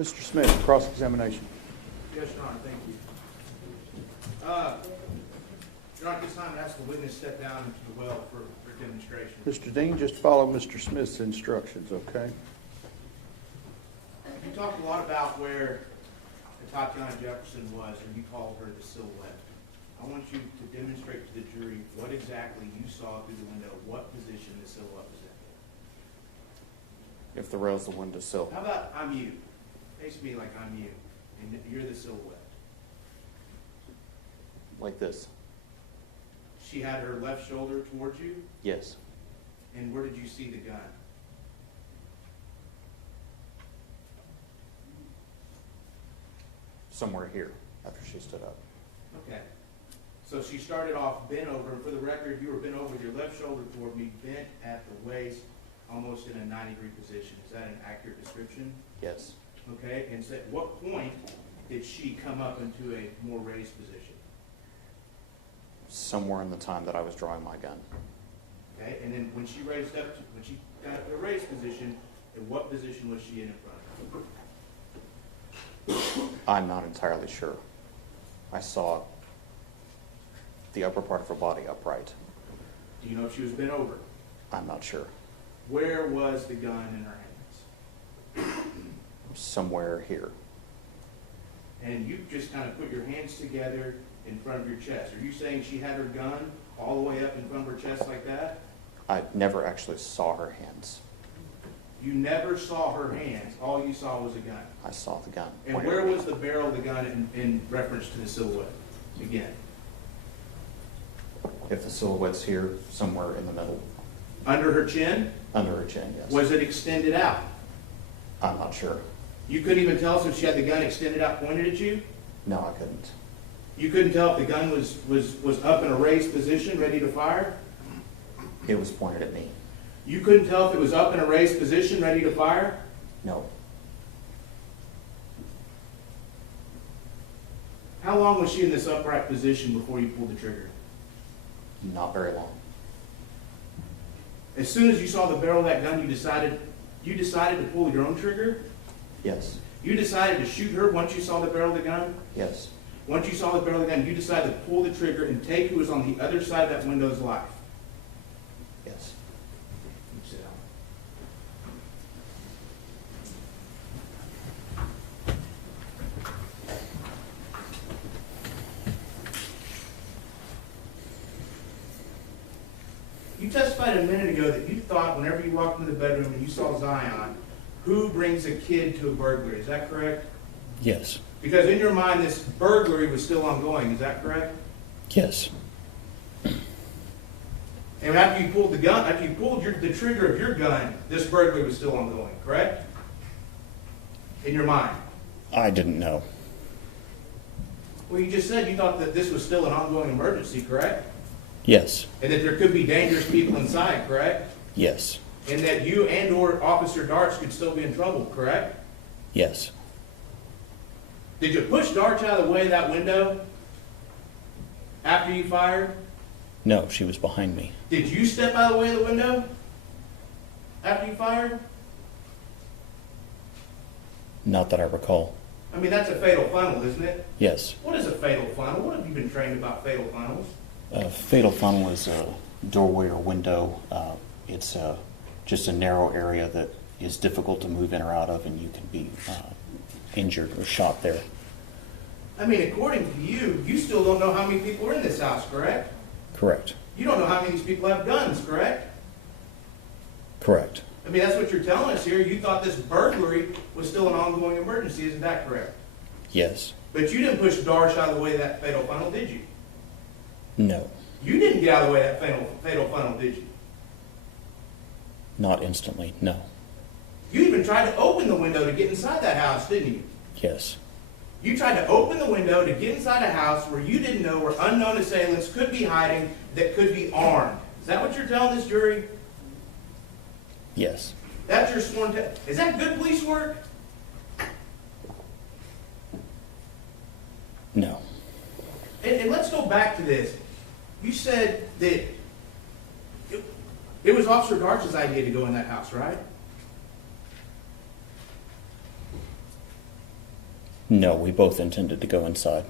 Mr. Smith, cross-examination. Yes, Your Honor, thank you. Your Honor, at this time, I ask the witness step down into the well for demonstration. Mr. Dean, just follow Mr. Smith's instructions, okay? You talked a lot about where Atatiana Jefferson was, and you called her the silhouette. I want you to demonstrate to the jury what exactly you saw through the window, what position the silhouette was in. If the rail's the windowsill. How about I'm you? Face me like I'm you, and you're the silhouette. Like this? She had her left shoulder towards you, Yes. and where did you see the gun? Somewhere here, after she stood up. Okay. So she started off bent over, and for the record, you were bent over with your left shoulder toward me, bent at the waist, almost in a 90-degree position. Is that an accurate description? Yes. Okay, and so at what point did she come up into a more raised position? Somewhere in the time that I was drawing my gun. Okay, and then when she raised up, when she got up to a raised position, in what position was she in front of? I'm not entirely sure. I saw the upper part of her body upright. Do you know if she was bent over? I'm not sure. Where was the gun in her hands? Somewhere here. And you just kind of put your hands together in front of your chest. Are you saying she had her gun all the way up in front of her chest like that? I never actually saw her hands. You never saw her hands. All you saw was a gun. I saw the gun. And pointed where at me. was the barrel of the gun in reference to the silhouette? Again. If the silhouette's here, somewhere in the middle. Under her chin? Under her chin, yes. Was it extended out? I'm not sure. You couldn't even tell us if she had the gun extended out pointed at you? No, I couldn't. You couldn't tell if the gun was up in a raised position, ready to fire? It was pointed at me. You couldn't tell if it was up in a raised position, ready to fire? No. How long was she in this upright position before you pulled the trigger? Not very long. As soon as you saw the barrel of that gun, you decided to pull your own trigger? Yes. You decided to shoot her once you saw the barrel of the gun? Yes. Once you saw the barrel of the gun, you decided to pull the trigger and take who was on the other side of that window's life? Yes. You sit down. You testified a minute ago that you thought whenever you walked into the bedroom and you saw Zion, who brings a kid to a burglary? Is that correct? Yes. Because in your mind, this burglary was still ongoing. Is that correct? Yes. And after you pulled the gun, after you pulled the trigger of your gun, this burglary was still ongoing, correct? In your mind. I didn't know. Well, you just said you thought that this was still an ongoing emergency, correct? Yes. And that there could be dangerous people inside, correct? Yes. And that you and or Officer Darts could still be in trouble, correct? Yes. Did you push Darts out of the way of that window after you fired? No, she was behind me. Did you step out of the way of the window after you fired? Not that I recall. I mean, that's a fatal funnel, isn't it? Yes. What is a fatal funnel? What have you been trained about fatal funnels? A fatal funnel is a doorway or window. It's just a narrow area that is difficult to move in or out of, and you can be injured or shot there. I mean, according to you, you still don't know how many people are in this house, correct? Correct. You don't know how many of these people have guns, correct? Correct. I mean, that's what you're telling us here. You thought this burglary was still an ongoing emergency, isn't that correct? Yes. But you didn't push Darsh out of the way of that fatal funnel, did you? No. You didn't get out of the way of that fatal funnel, did you? Not instantly. No. You even tried to open the window to get inside that house, didn't you? Yes. You tried to open the window to get inside a house where you didn't know where unknown assailants could be hiding that could be armed. Is that what you're telling this jury? Yes. That's your sworn is that good police work? No. And let's go back to this. You said that it was Officer Darch's idea to go in that house, right? No, we both intended to go inside.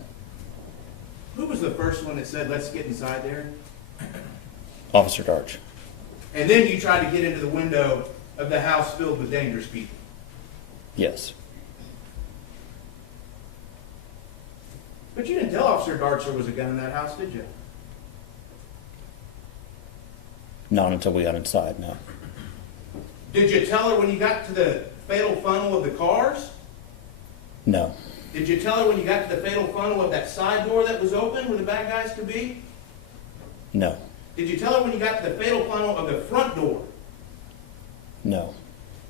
Who was the first one that said, let's get inside there? Officer Darch. And then you tried to get into the window of the house filled with dangerous people. Yes. But you didn't tell Officer Darch there was a gun in that house, did you? Not until we got inside, no. Did you tell her when you got to the fatal funnel of the cars? No. Did you tell her when you got to the fatal funnel of that side door that was open where the bad guys could be? No. Did you tell her when you got to the fatal funnel of the front door? No.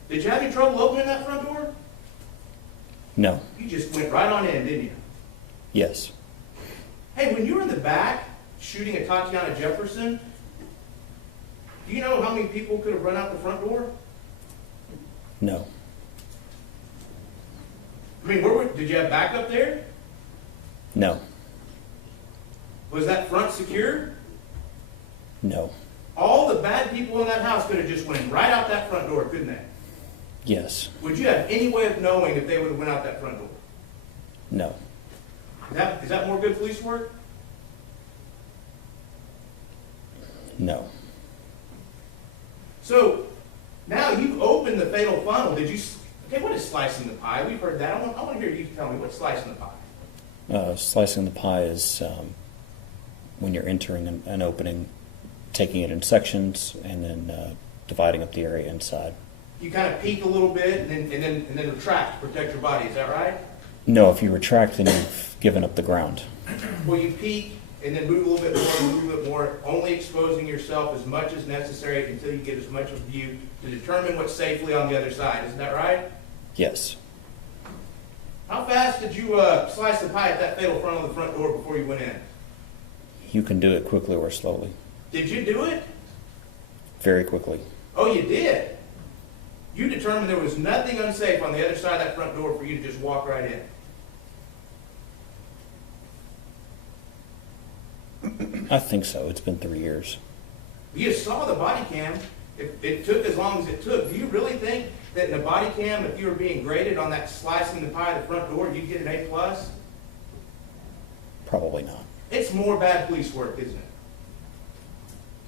Did you have any trouble opening that front door? No. You just went right on in, didn't you? Yes. Hey, when you were in the back shooting at Atatiana Jefferson, do you know how many people could have run out the front door? No. I mean, did you have backup there? No. Was that front secure? No. All the bad people in that house could have just went right out that front door, couldn't they? Yes. Would you have any way of knowing if they would have went out that front door? No. Is that more good police work? No. So, now you've opened the fatal funnel. Okay, what is slicing the pie? We've heard that. I want to hear you tell me, what's slicing the pie? Slicing the pie is when you're entering an opening, taking it in sections, and then dividing up the area inside. You kind of peek a little bit and then retract to protect your body. Is that right? No, if you retract, then you've given up the ground. Well, you peek and then move a little bit more, move a little bit more, only exposing yourself as much as necessary until you get as much of a view to determine what's safely on the other side. Isn't that right? Yes. How fast did you slice the pie at that fatal front of the front door before you went in? You can do it quickly or slowly. Did you do it? Very quickly. Oh, you did? You determined there was nothing unsafe on the other side of that front door for you to just walk right in. I think so. It's been 3 years. You saw the body cam. It took as long as it took. Do you really think that in the body cam, if you were being graded on that slicing the pie at the front door, you'd get an A+? Probably not. It's more bad police work, isn't it?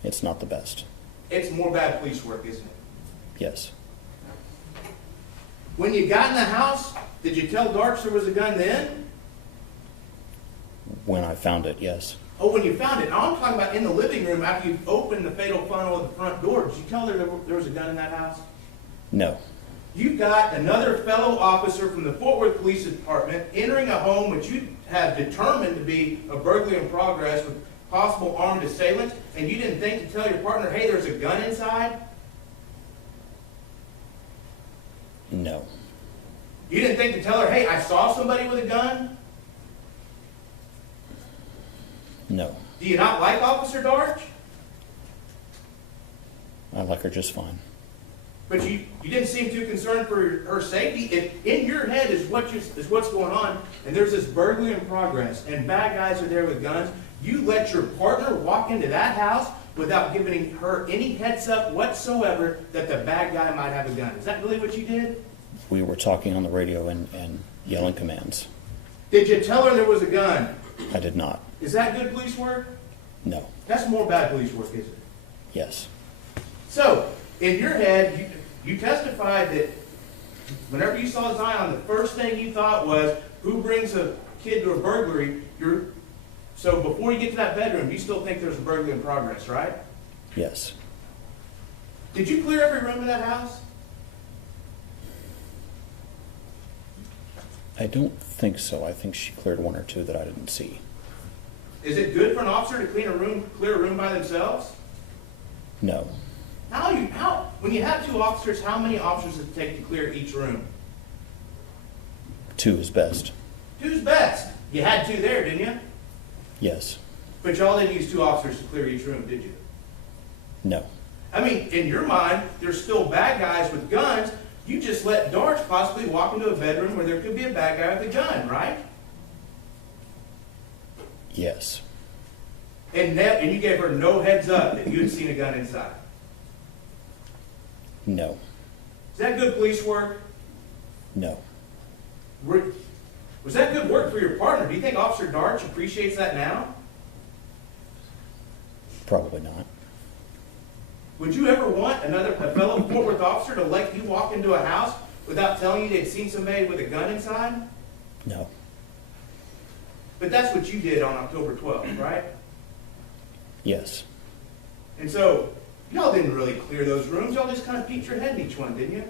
It's not the best. It's more bad police work, isn't it? Yes. When you got in the house, did you tell Darch there was a gun then? When I found it, yes. Oh, when you found it. Now I'm talking about in the living room after you opened the fatal funnel of the front door. Did you tell her there was a gun in that house? No. You've got another fellow officer from the Fort Worth Police Department entering a home which you have determined to be a burglary in progress with possible armed assailants, and you didn't think to tell your partner, hey, there's a gun inside? No. You didn't think to tell her, hey, I saw somebody with a gun? No. Do you not like Officer Darch? I like her just fine. But you didn't seem too concerned for her safety. If in your head is what's going on, and there's this burglary in progress, and bad guys are there with guns, you let your partner walk into that house without giving her any heads up whatsoever that the bad guy might have a gun. Is that really what you did? We were talking on the radio and yelling commands. Did you tell her there was a gun? I did not. Is that good police work? No. That's more bad police work, isn't it? Yes. So, in your head, you testified that whenever you saw Zion, the first thing you thought was, who brings a kid to a burglary? So before you get to that bedroom, you still think there's a burglary in progress, right? Yes. Did you clear every room in that house? I don't think so. I think she cleared one or two that I didn't see. Is it good for an officer to clear a room by themselves? No. When you have two officers, how many officers does it take to clear each room? 2 is best. Two's best. You had two there, didn't you? Yes. But y'all didn't use 2 officers to clear each room, did you? No. I mean, in your mind, there's still bad guys with guns. You just let Darch possibly walk into a bedroom where there could be a bad guy with a gun, right? Yes. And you gave her no heads up that you had seen a gun inside. No. Is that good police work? No. Was that good work for your partner? Do you think Officer Darch appreciates that now? Probably not. Would you ever want a fellow Fort Worth officer to let you walk into a house without telling you they'd seen somebody with a gun inside? No. But that's what you did on October 12th, right? Yes. And so, y'all didn't really clear those rooms. Y'all just kind of peeked your head in each one, didn't you?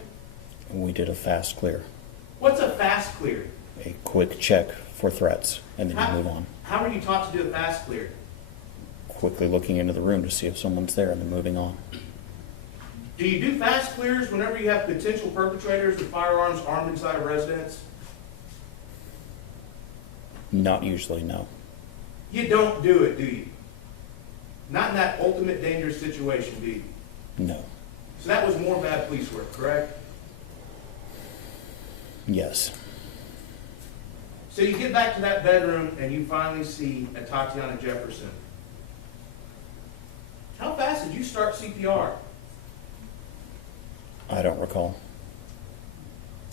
And we did a fast clear. What's a fast clear? A quick check for threats, and then you move on. How were you taught to do a fast clear? Quickly looking into the room to see if someone's there, and then moving on. Do you do fast clears whenever you have potential perpetrators with firearms armed inside a residence? Not usually, no. You don't do it, do you? Not in that ultimate dangerous situation, do you? No. So that was more bad police work, correct? Yes. So you get back to that bedroom and you finally see Atatiana Jefferson. How fast did you start CPR? I don't recall.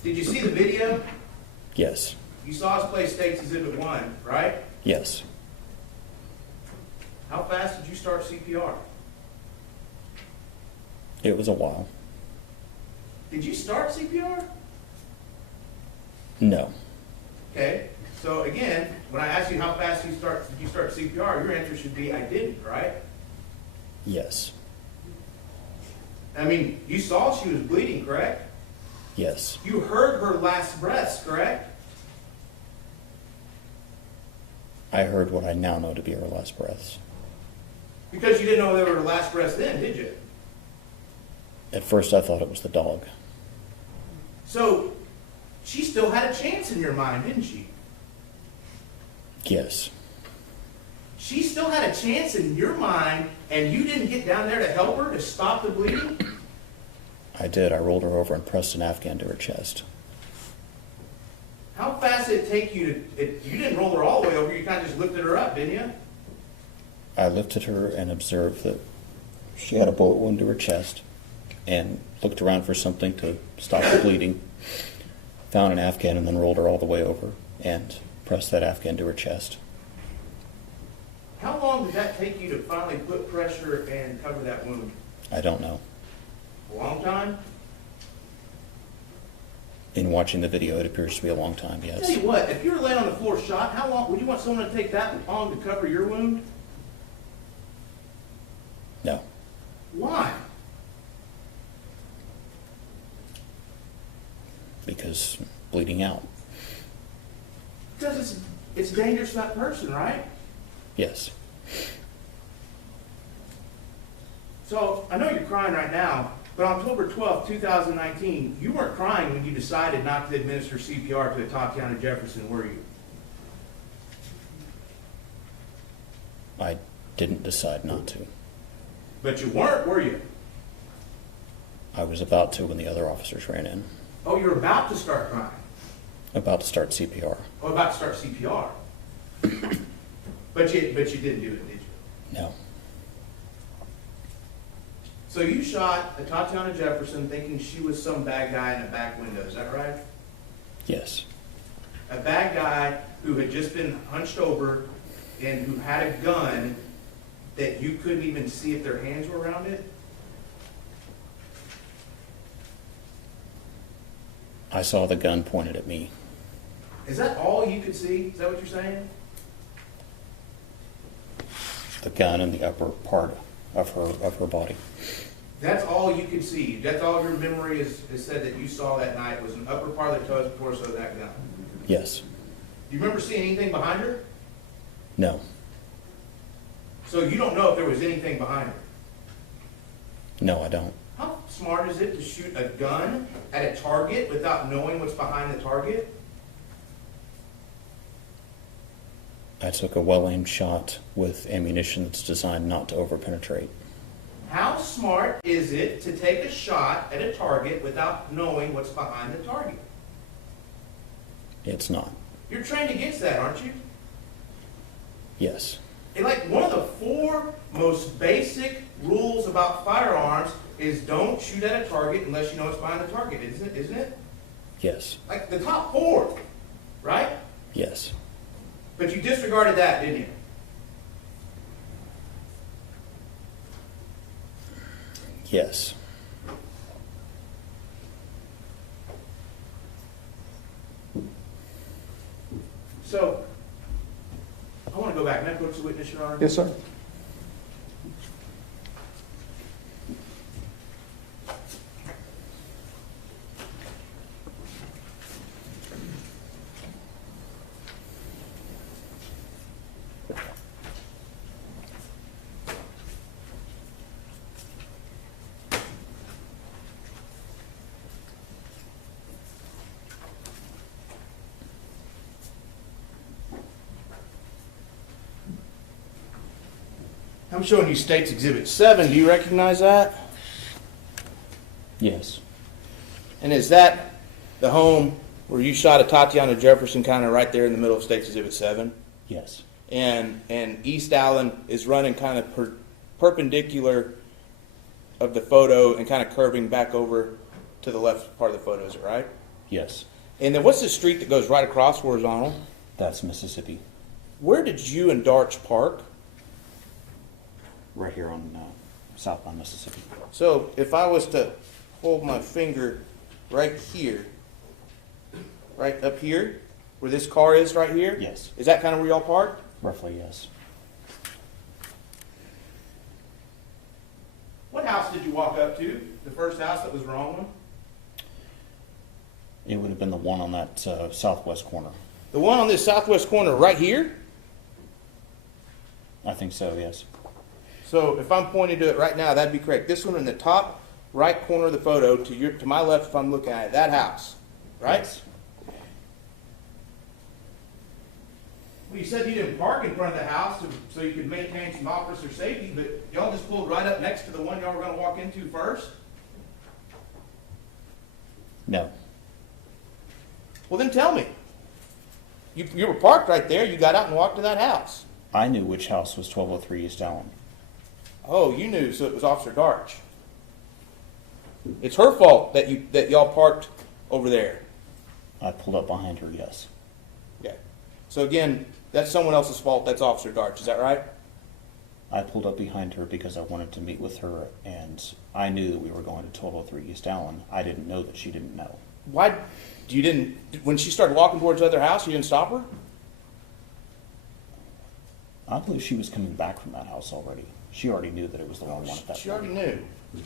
Did you see the video? Yes. You saw us play States Exhibit 1, right? Yes. How fast did you start CPR? It was a while. Did you start CPR? No. Okay. So again, when I ask you how fast did you start CPR, your answer should be I didn't, right? Yes. I mean, you saw she was bleeding, correct? Yes. You heard her last breaths, correct? I heard what I now know to be her last breaths. Because you didn't know they were her last breaths then, did you? At first I thought it was the dog. So, she still had a chance in your mind, didn't she? Yes. She still had a chance in your mind, and you didn't get down there to help her, to stop the bleeding? I did. I rolled her over and pressed an Afghan to her chest. How fast did it take you to... you didn't roll her all the way over, you kind of just lifted her up, didn't you? I lifted her and observed that she had a bullet wound to her chest and looked around for something to stop the bleeding, found an Afghan, and then rolled her all the way over and pressed that Afghan to her chest. How long did that take you to finally put pressure and cover that wound? I don't know. A long time? In watching the video, it appears to be a long time, Tell yes. you what, if you were laying on the floor shot, how long would you want someone to take that long to cover your wound? No. Why? Because bleeding out. Because it's dangerous to that person, right? Yes. So, I know you're crying right now, but on October 12th, 2019, you weren't crying when you decided not to administer CPR to Atatiana Jefferson, were you? I didn't decide not to. But you weren't, were you? I was about to when the other officers ran in. Oh, you're about to start crying. About to start CPR. Oh, about to start CPR. But you didn't do it, did you? No. So you shot Atatiana Jefferson thinking she was some bad guy in a back window, is that right? Yes. A bad guy who had just been hunched over and who had a gun that you couldn't even see if their hands were around it? I saw the gun pointed at me. Is that all you could see? Is that what you're saying? The gun in the upper part of her body. That's all you could see. That's all your memory is said that you saw that night was an upper part of the torso of that gun. Yes. Do you remember seeing anything behind her? No. So you don't know if there was anything behind her. No, I don't. How smart is it to shoot a gun at a target without knowing what's behind the target? I took a well-aimed shot with ammunition that's designed not to overpenetrate. How smart is it to take a shot at a target without knowing what's behind the target? It's not. You're trained against that, aren't you? Yes. And like one of the 4 most basic rules about firearms is don't shoot at a target unless you know what's behind the target, isn't it? Yes. Like the top 4, right? Yes. But you disregarded that, didn't you? Yes. So, I want to go back. May I approach the witness, Your Honor? Yes, sir. I'm showing you State's Exhibit 7. Do you recognize that? Yes. And is that the home where you shot Atatiana Jefferson kind of right there in the middle of State's Exhibit 7? Yes. And East Allen is running kind of perpendicular of the photo and kind of curving back over to the left part of the photo, is it right? Yes. And then what's the street that goes right across horizontal? That's Mississippi. Where did you and Darch park? Right here on southbound Mississippi. So if I was to hold my finger right here, right up here, where this car is right here? Yes. Is that kind of where y'all parked? Roughly, yes. What house did you walk up to? The first house that was the wrong one? It would have been the one on that southwest corner. The one on this southwest corner right here? I think so, yes. So if I'm pointing to it right now, that'd be correct. This one in the top right corner of the photo, to my left if I'm looking at it, that house, right? Yes. Well, you said you didn't park in front of the house so you could maintain some officer safety, but y'all just pulled right up next to the one y'all were going to walk into first? No. Well, then tell me. You were parked right there. You got out and walked to that house. I knew which house was 1203 East Allen. Oh, you knew, so it was Officer Darch. It's her fault that y'all parked over there. I pulled up behind her, yes. Okay. So again, that's someone else's fault. That's Officer Darch. Is that right? I pulled up behind her because I wanted to meet with her, and I knew that we were going to 1203 East Allen. I didn't know that she didn't know. Why? When she started walking towards the other house, you didn't stop her? I believe she was coming back from that house already. She already knew that it was the wrong one at that She point. already knew.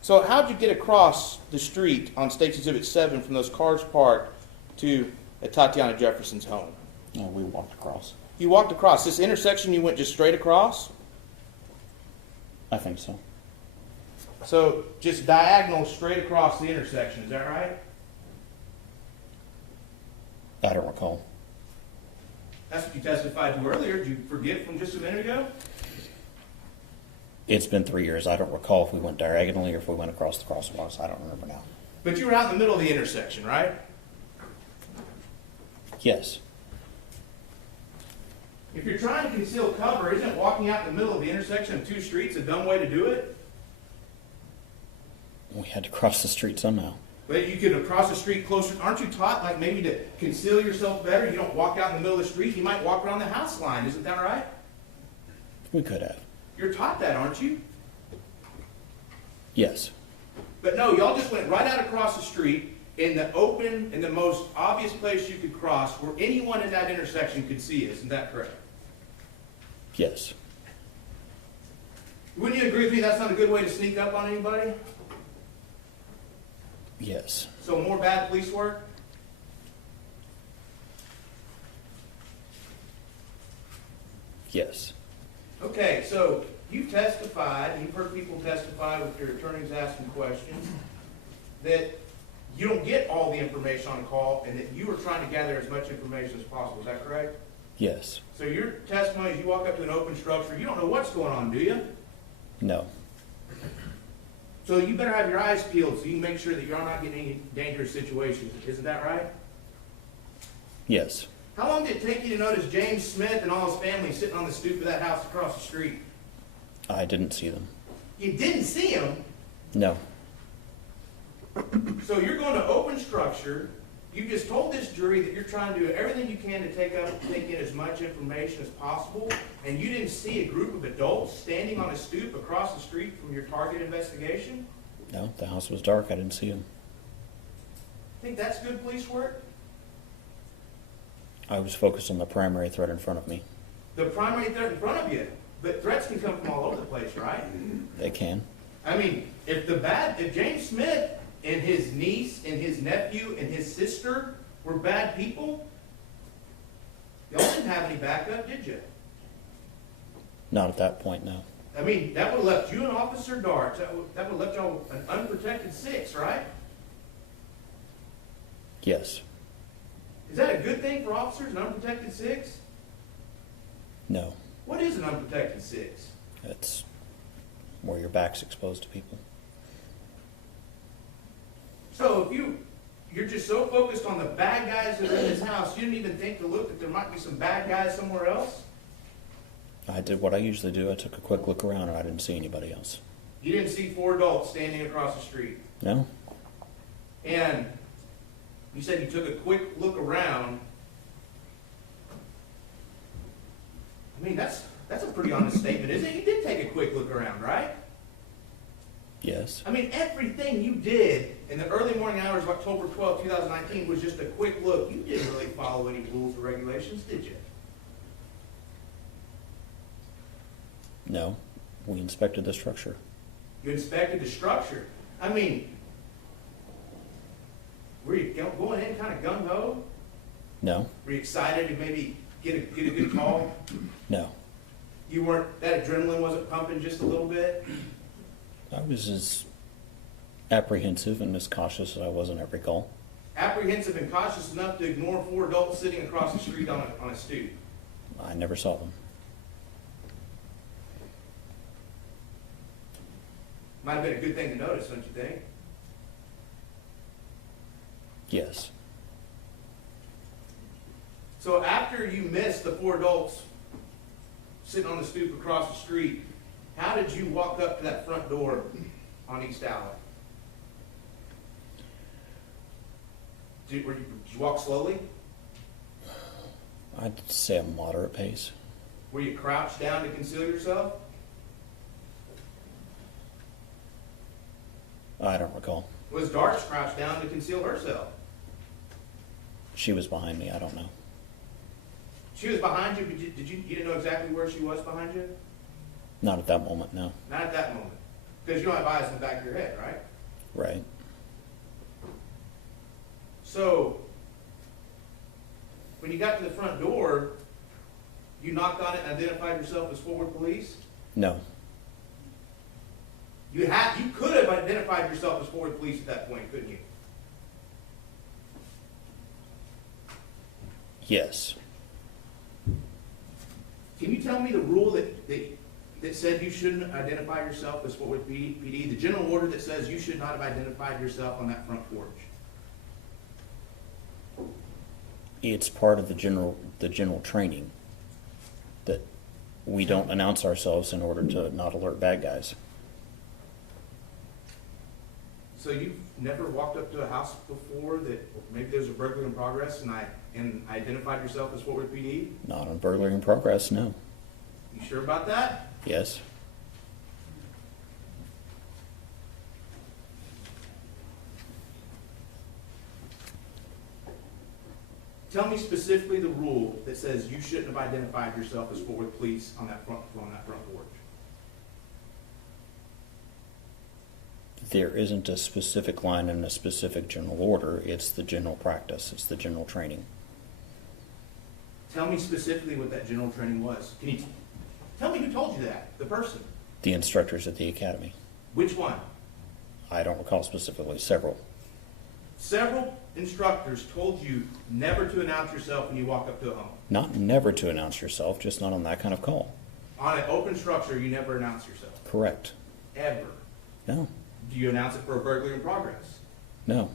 So how'd you get across the street on State's Exhibit 7 from those cars parked to Atatiana Jefferson's home? No, we walked across. You walked across. This intersection, you went just straight across? I think so. So just diagonal straight across the intersection, is that right? I don't recall. That's what you testified to earlier. Did you forget from just a minute ago? It's been 3 years. I don't recall if we went diagonally or if we went across the crosswalks. I don't remember now. But you were out in the middle of the intersection, right? Yes. If you're trying to conceal cover, isn't walking out in the middle of the intersection of two streets a dumb way to do it? We had to cross the street somehow. But you could cross the street closer. Aren't you taught, like, maybe to conceal yourself better? You don't walk out in the middle of the street. You might walk around the house line. Isn't that right? We could have. You're taught that, aren't you? Yes. But no, y'all just went right out across the street in the open, in the most obvious place you could cross, where anyone in that intersection could see you. Isn't that correct? Yes. Wouldn't you agree with me that's not a good way to sneak up on anybody? Yes. So more bad police work? Yes. Okay, so you testified, and you've heard people testify with their attorneys asking questions, that you don't get all the information on a call and that you are trying to gather as much information as possible. Is that correct? Yes. So your testimony is you walk up to an open structure, you don't know what's going on, do you? No. So you better have your eyes peeled so you can make sure that you're not getting any dangerous situations. Isn't that right? Yes. How long did it take you to notice James Smith and all his family sitting on the stoop of that house across the street? I didn't see them. You didn't see him? No. So you're going to open structure, You just told this jury that you're trying to do everything you can to take in as much information as possible, and you didn't see a group of adults standing on a stoop across the street from your target investigation? No, the house was dark. I didn't see him. Think that's good police work? I was focused on the primary threat in front of me. The primary threat in front of you, but threats can come from all over the place, right? They can. I mean, if James Smith and his niece and his nephew and his sister were bad people, y'all didn't have any backup, did you? Not at that point, no. I mean, that would have left you and Officer Darts, that would have left y'all an unprotected 6, right? Yes. Is that a good thing for officers, an unprotected 6? No. What is an unprotected 6? It's where your back's exposed to people. So if you're just so focused on the bad guys that are in this house, you didn't even think to look that there might be some bad guys somewhere else? I did what I usually do. I took a quick look around and I didn't see anybody else. You didn't see 4 adults standing across the street. No? And you said you took a quick look around. I mean, that's a pretty honest statement, isn't it? You did take a quick look around, right? Yes. I mean, everything you did in the early morning hours of October 12, 2019 was just a quick look. You didn't really follow any rules or regulations, did you? No. We inspected the structure. You inspected the structure. I mean, were you going in kind of gung-ho? No. Were you excited to maybe get a good call? No. You weren't, that adrenaline wasn't pumping just a little bit? I was as apprehensive and as cautious as I was on every call. Apprehensive and cautious enough to ignore 4 adults sitting across the street on a stoop. I never saw them. Might have been a good thing to notice, don't you think? Yes. So after you missed the 4 adults sitting on the stoop across the street, how did you walk up to that front door on East Alley? Did you walk slowly? I'd say a moderate pace. Were you crouched down to conceal yourself? I don't recall. Was Darts crouched down to conceal herself? She was behind me. I don't know. She was behind you, but you didn't know exactly where she was behind you? Not at that moment, no. Not at that moment. Because you don't have eyes in the back of your head, right? Right. So, when you got to the front door, you knocked on it and identified yourself as Forward Police? No. You could have identified yourself as Forward Police at that point, couldn't you? Yes. Can you tell me the rule that said you shouldn't identify yourself as Forward PD? The general order that says you should not have identified yourself on that front porch? It's part of the general training that we don't announce ourselves in order to not alert bad guys. So you've never walked up to a house before that maybe there's a burglary in progress and identified yourself as Forward PD? Not on burglary in progress, no. You sure about that? Yes. Tell me specifically the rule that says you shouldn't have identified yourself as Forward Police on that front porch. There isn't a specific line and a specific general order. It's the general practice. It's the general training. Tell me specifically what that general training was. Can you tell me who told you that? The person. The instructors at the academy. Which one? I don't recall specifically. Several. Several instructors told you never to announce yourself when you walk up to a home. Not never to announce yourself, just not on that kind of call. On an open structure, you never announce yourself. Correct. Ever. No. Do you announce it for a burglary in progress? No.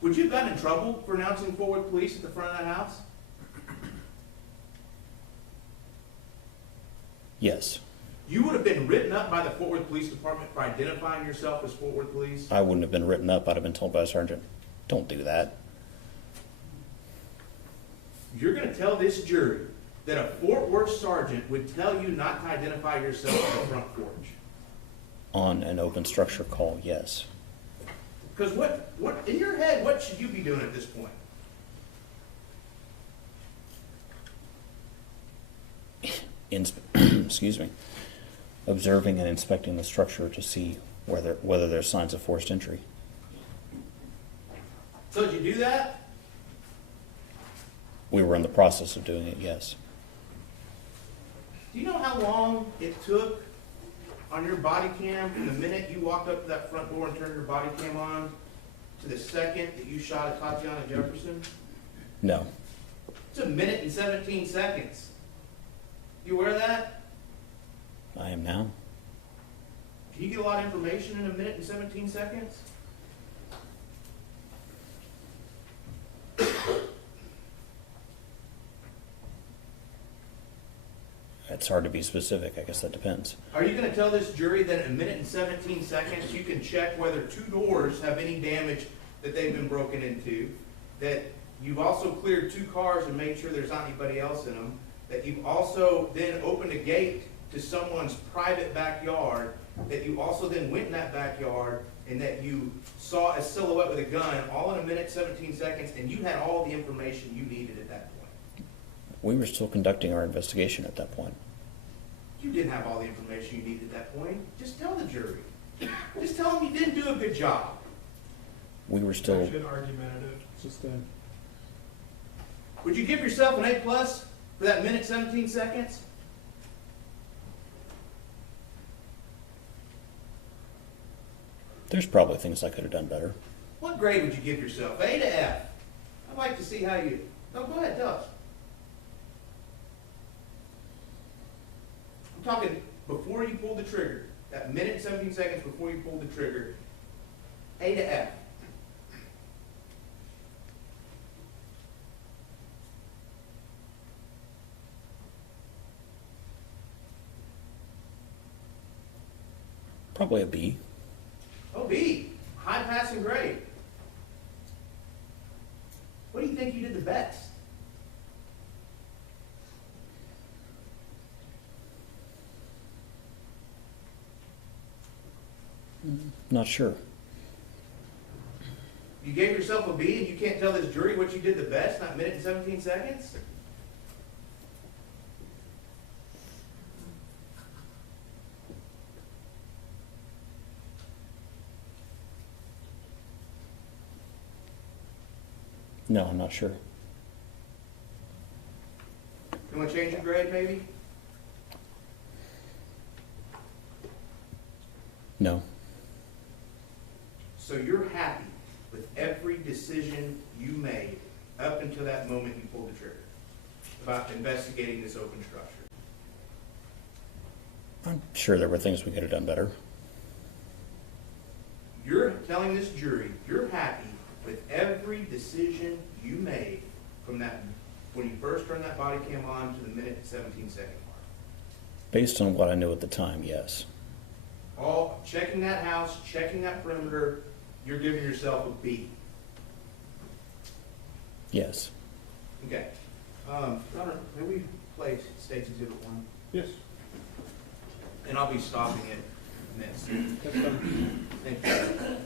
Would you have gotten in trouble for announcing Forward Police at the front of that house? Yes. You would have been written up by the Forward Police Department for identifying yourself as Forward Police? I wouldn't have been written up. I'd have been told by a sergeant. Don't do that. You're gonna tell this jury that a Fort Worth sergeant would tell you not to identify yourself on the front porch? On an open structure call, yes. Because what, in your head, what should you be doing at this point? Excuse me. Observing and inspecting the structure to see whether there's signs of forced entry. So did you do that? We were in the process of doing it, yes. Do you know how long it took on your body cam from the minute you walked up to that front door and turned your body cam on to the second that you shot at Atatiana Jefferson? No. It's a minute and 17 seconds. You aware of that? I am now. Can you get a lot of information in a minute and 17 seconds? It's hard to be specific. I guess that depends. Are you going to tell this jury that in a minute and 17 seconds you can check whether two doors have any damage that they've been broken into, that you've also cleared two cars and made sure there's not anybody else in them, that you've also then opened a gate to someone's private backyard, that you also then went in that backyard and that you saw a silhouette with a gun all in a minute, 17 seconds, and you had all the information you needed at that point? We were still conducting our investigation at that point. You didn't have all the information you needed at that point. Just tell the jury. Just tell them you didn't do a good job. We were still. Actually, argumentative. It's just a. Would you give yourself an A+ for that minute, 17 seconds? There's probably things I could have done better. What grade would you give yourself? A to F? I'd like to see how you... No, go ahead, tell us. I'm talking before you pulled the trigger. That minute and 17 seconds before you pulled the trigger. A to F. Probably a B. Oh, B. High passing grade. What do you think you did the best? Not sure. You gave yourself a B and you can't tell this jury what you did the best, not minute and 17 seconds? No, I'm not sure. You want to change your grade, maybe? No. So you're happy with every decision you made up until that moment you pulled the trigger about investigating this open structure? I'm sure there were things we could have done better. You're telling this jury you're happy with every decision you made from that, when you first turned that body cam on to the minute and 17-second mark? Based on what I knew at the time, yes. All checking that house, checking that perimeter, you're giving yourself a B. Yes. Okay. Gunnar, may we play State's Exhibit 1? Yes. And I'll be stopping it next. That's fine. Thank you.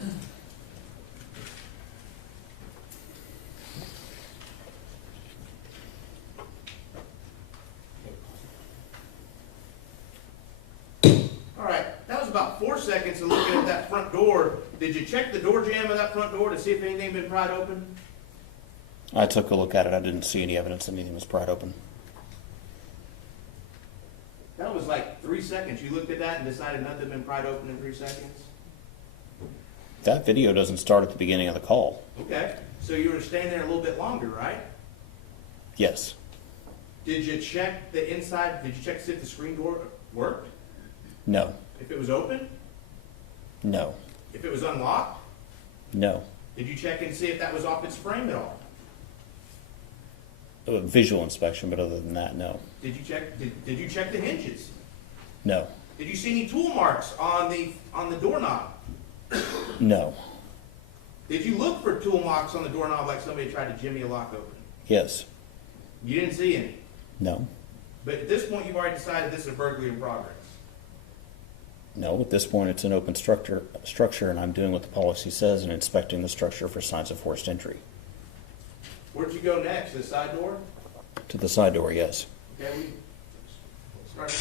All right, that was about 4 seconds of looking at that front door. Did you check the door jamb of that front door to see if anything had been pried open? I took a look at it. I didn't see any evidence that anything was pried open. That was like 3 seconds. You looked at that and decided nothing had been pried open in 3 seconds? That video doesn't start at the beginning of the call. Okay, so you were staying there a little bit longer, right? Yes. Did you check the inside, did you check to see if the screen door worked? No. If it was open? No. If it was unlocked? No. Did you check and see if that was off its frame at all? A visual inspection, but other than that, no. Did you check the hinges? No. Did you see any tool marks on the doorknob? No. Did you look for tool marks on the doorknob like somebody tried to jimmy a lock open? Yes. You didn't see any. No. But at this point, you've already decided this is a burglary in progress. No, at this point, it's an open structure, and I'm doing what the policy says and inspecting the structure for signs of forced entry. Where'd you go next? To the side door? To the side door, yes. Okay, we start.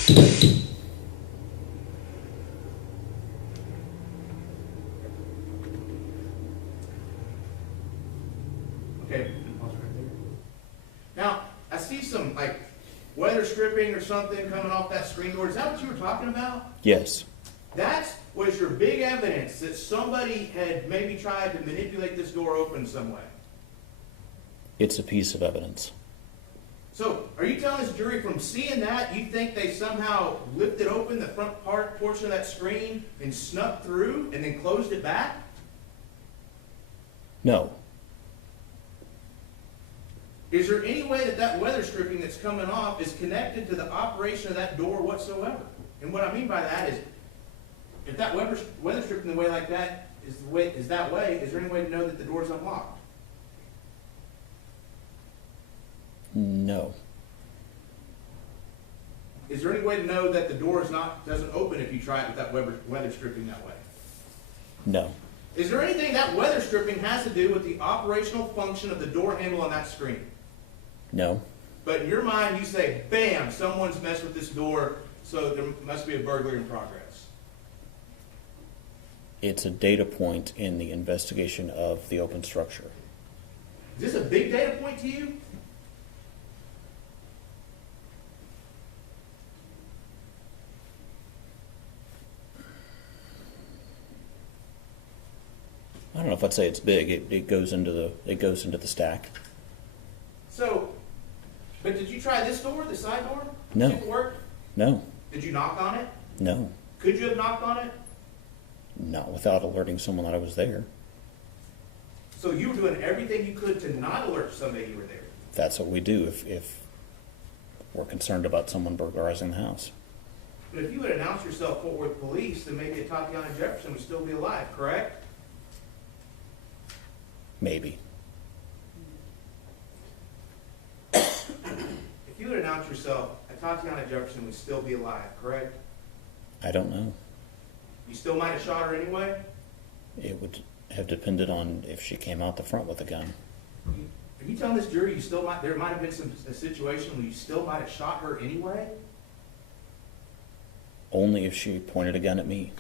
Okay, pause right there. Now, I see some like weather stripping or something coming off that screen door. Is that what you were talking about? Yes. That was your big evidence that somebody had maybe tried to manipulate this door open some way. It's a piece of evidence. So, are you telling this jury from seeing that, you think they somehow lifted open the front portion of that screen and snuck through and then closed it back? No. Is there any way that that weather stripping that's coming off is connected to the operation of that door whatsoever? And what I mean by that is, if that weather stripping the way like that is that way, is there any way to know that the door is unlocked? No. Is there any way to know that the door doesn't open if you try it with that weather stripping that way? No. Is there anything that weather stripping has to do with the operational function of the door handle on that screen? No. But in your mind, you say, bam, someone's messed with this door, so there must be a burglary in progress. It's a data point in the investigation of the open structure. Is this a big data point to you? I don't know if I'd say it's big. It goes into the stack. So, but did you try this door, the side door? No. See if it worked? No. Did you knock on it? No. Could you have knocked on it? Not without alerting someone that I was there. So you were doing everything you could to not alert somebody you were there. That's what we do if we're concerned about someone burglarizing the house. But if you would announce yourself Fort Worth Police, then maybe Atatiana Jefferson would still be alive, correct? Maybe. If you would announce yourself, Atatiana Jefferson would still be alive, correct? I don't know. You still might have shot her anyway? It would have depended on if she came out the front with a gun. Are you telling this jury there might have been a situation where you still might have shot her anyway? Only if she pointed a gun at me.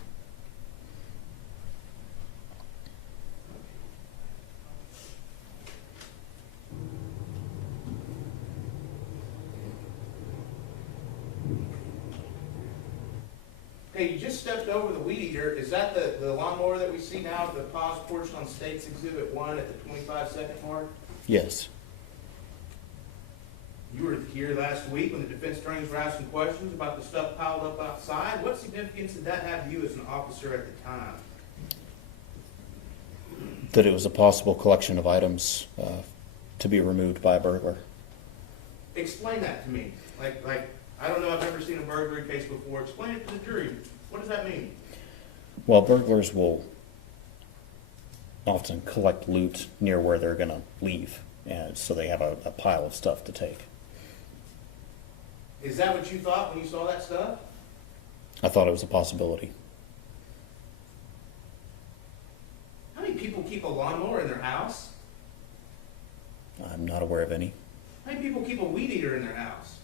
Okay, you just stepped over the weed eater. Is that the lawnmower that we see now, the paused portion on State's Exhibit 1 at the 25-second mark? Yes. You were here last week when the defense attorneys were asking questions about the stuff piled up outside. What significance did that have to you as an officer at the time? That it was a possible collection of items to be removed by a burglar. Explain that to me. Like I don't know, I've never seen a burglary case before. Explain it to the jury. What does that mean? Well, burglars will often collect loot near where they're going to leave, and so they have a pile of stuff to take. Is that what you thought when you saw that stuff? I thought it was a possibility. How many people keep a lawnmower in their house? I'm not aware of any. How many people keep a weed eater in their house?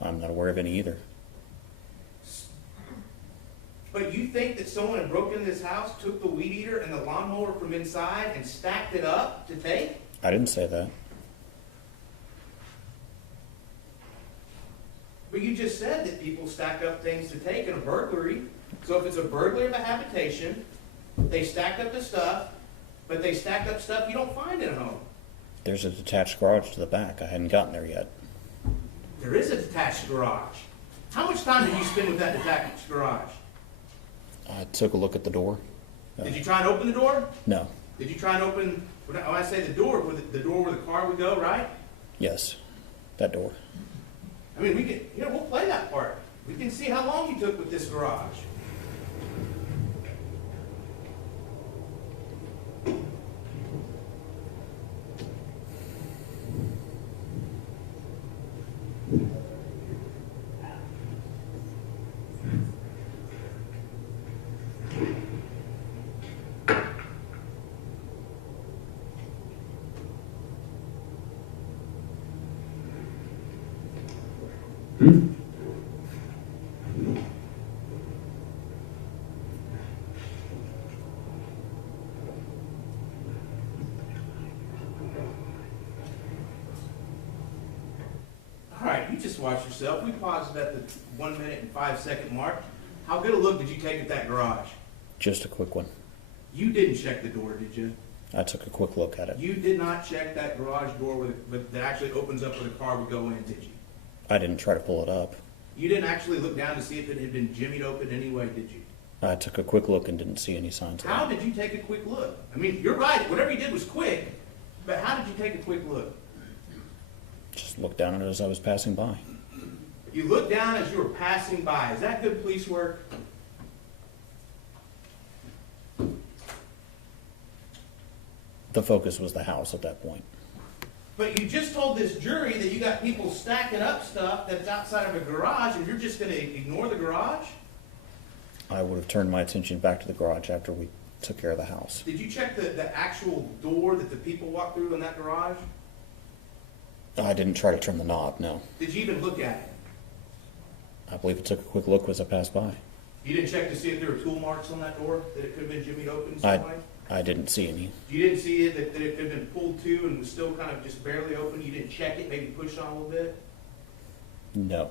I'm not aware of any either. But you think that someone had broken into this house, took the weed eater and the lawnmower from inside and stacked it up to take? I didn't say that. But you just said that people stack up things to take in a burglary. So if it's a burglary of a habitation, they stacked up the stuff, but they stacked up stuff you don't find in a home. There's a detached garage to the back. I hadn't gotten there yet. There is a detached garage. How much time did you spend with that detached garage? I took a look at the door. Did you try and open the door? No. Did you try and open, when I say the door where the car would go, right? Yes. That door. I mean, we'll play that part. We can see how long you took with this garage. just watch yourself. We paused it at the 1 minute and 5 second mark. How good a look did you take at that garage? Just a quick one. You didn't check the door, did you? I took a quick look at it. You did not check that garage door that actually opens up where the car would go in, did you? I didn't try to pull it up. You didn't actually look down to see if it had been jimmied open anyway, did you? I took a quick look and didn't see any signs of How it. did you take a quick look? I mean, you're right, whatever you did was quick, but how did you take a quick look? Just looked down at it as I was passing by. You looked down as you were passing by. Is that good police work? The focus was the house at that point. But you just told this jury that you got people stacking up stuff that's outside of a garage, and you're just going to ignore the garage? I would have turned my attention back to the garage after we took care of the house. Did you check the actual door that the people walked through in that garage? I didn't try to turn the knob, no. Did you even look at it? I believe it took a quick look as I passed by. You didn't check to see if there were tool marks on that door, that it could have been jimmied open some way? I didn't see any. You didn't see it, that it could have been pulled to and was still kind of just barely open? You didn't check it, maybe push on a little bit? No.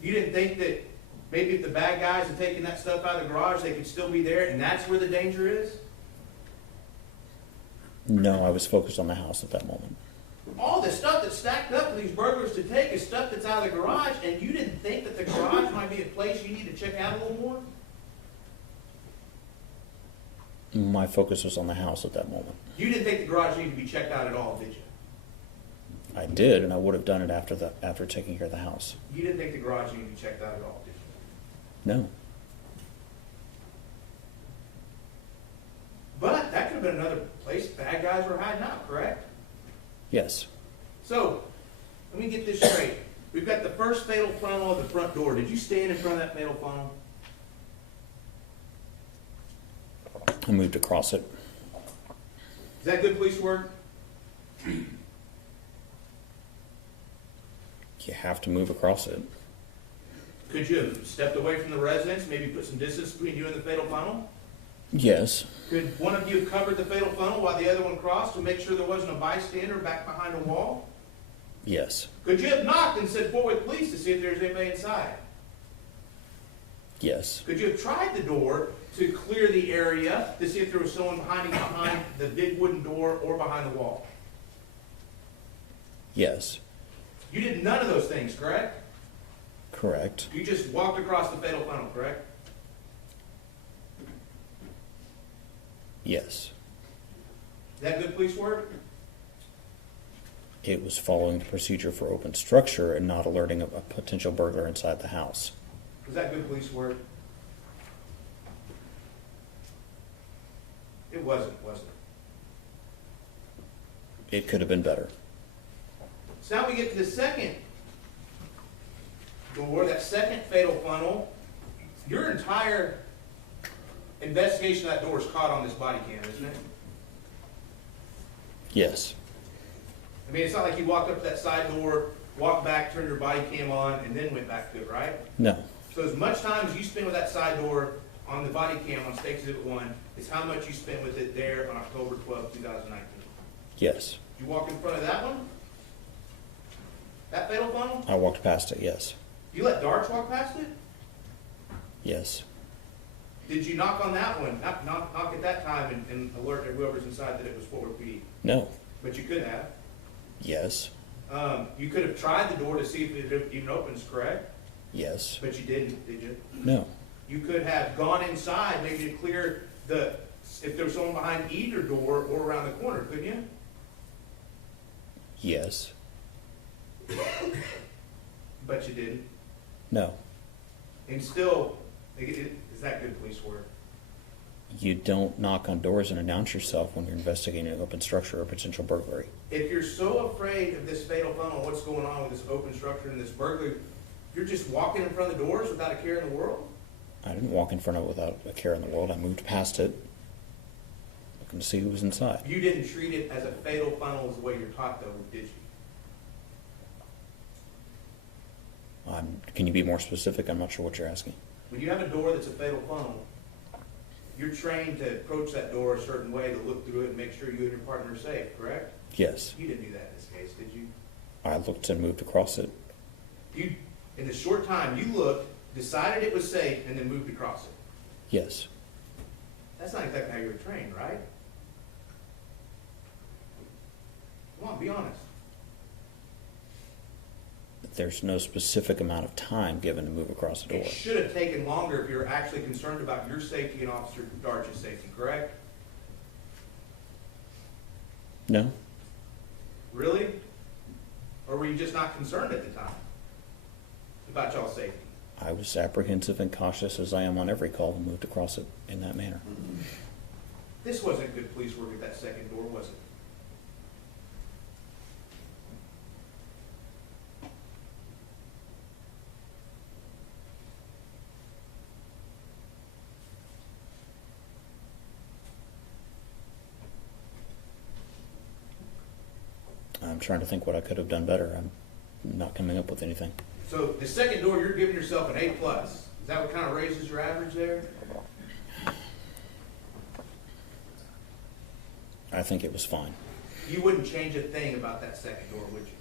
You didn't think that maybe if the bad guys had taken that stuff out of the garage, they could still be there, and that's where the danger is? No, I was focused on the house at that moment. All the stuff that's stacked up for these burglars to take is stuff that's out of the garage, and you didn't think that the garage might be a place you need to check out a little more? My focus was on the house at that moment. You didn't think the garage needed to be checked out at all, did you? I did, and I would have done it after taking care of the house. You didn't think the garage needed to be checked out at all, did you? No. But that could have been another place bad guys were hiding out, correct? Yes. So, let me get this straight. We've got the first fatal funnel of the front door. Did you stand in front of that fatal funnel? I moved across it. Is that good police work? You have to move across it. Could you have stepped away from the residence, maybe put some distance between you and the fatal funnel? Yes. Could one of you have covered the fatal funnel while the other one crossed to make sure there wasn't a bystander back behind a wall? Yes. Could you have knocked and said forward police to see if there's anybody inside? Yes. Could you have tried the door to clear the area to see if there was someone hiding behind the big wooden door or behind the wall? Yes. You did none of those things, correct? Correct. You just walked across the fatal funnel, correct? Yes. Is that good police work? It was following the procedure for open structure and not alerting a potential burglar inside the house. Was that good police work? It wasn't, was it? It could have been better. So now we get to the second door, that second fatal funnel. Your entire investigation of that door is caught on this body cam, isn't it? Yes. I mean, it's not like you walked up to that side door, walked back, turned your body cam on, and then went back to it, right? No. So as much time as you spend with that side door on the body cam on State Exhibit 1 is how much you spent with it there on October 12, 2019. Yes. Did you walk in front of that one? That fatal funnel? I walked past it, yes. You let darts walk past it? Yes. Did you knock on that one? Knock at that time and alert whoever's inside that it was forward PD? No. But you could have. Yes. You could have tried the door to see if it even opens, correct? Yes. But you didn't, did you? No. You could have gone inside maybe to clear if there was someone behind either door or around the corner, couldn't you? Yes. But you didn't. No. And still, is that good police work? You don't knock on doors and announce yourself when you're investigating an open structure or potential burglary. If you're so afraid of this fatal funnel, what's going on with this open structure and this burglary, you're just walking in front of the doors without a care in the world? I didn't walk in front of it without a care in the world. I moved past it, looking to see who was inside. You didn't treat it as a fatal funnel as the way you're taught, though, did you? Can you be more specific? I'm not sure what you're asking. When you have a door that's a fatal funnel, you're trained to approach that door a certain way, to look through it and make sure you and your partner are safe, correct? Yes. You didn't do that in this case, did you? I looked and moved across it. You, in the short time, you looked, decided it was safe, and then moved across it. Yes. That's not exactly how you were trained, right? Come on, be honest. There's no specific amount of time given to move across the door. It should have taken longer if you were actually concerned about your safety and Officer Darch's safety, correct? No? Really? Or were you just not concerned at the time about y'all's safety? I was apprehensive and cautious as I am on every call and moved across it in that manner. This wasn't good police work at that second door, was it? I'm trying to think what I could have done better. I'm not coming up with anything. So the second door, you're giving yourself an A+. Is that what kind of raises your average there? I think it was fine. You wouldn't change a thing about that second door, would you?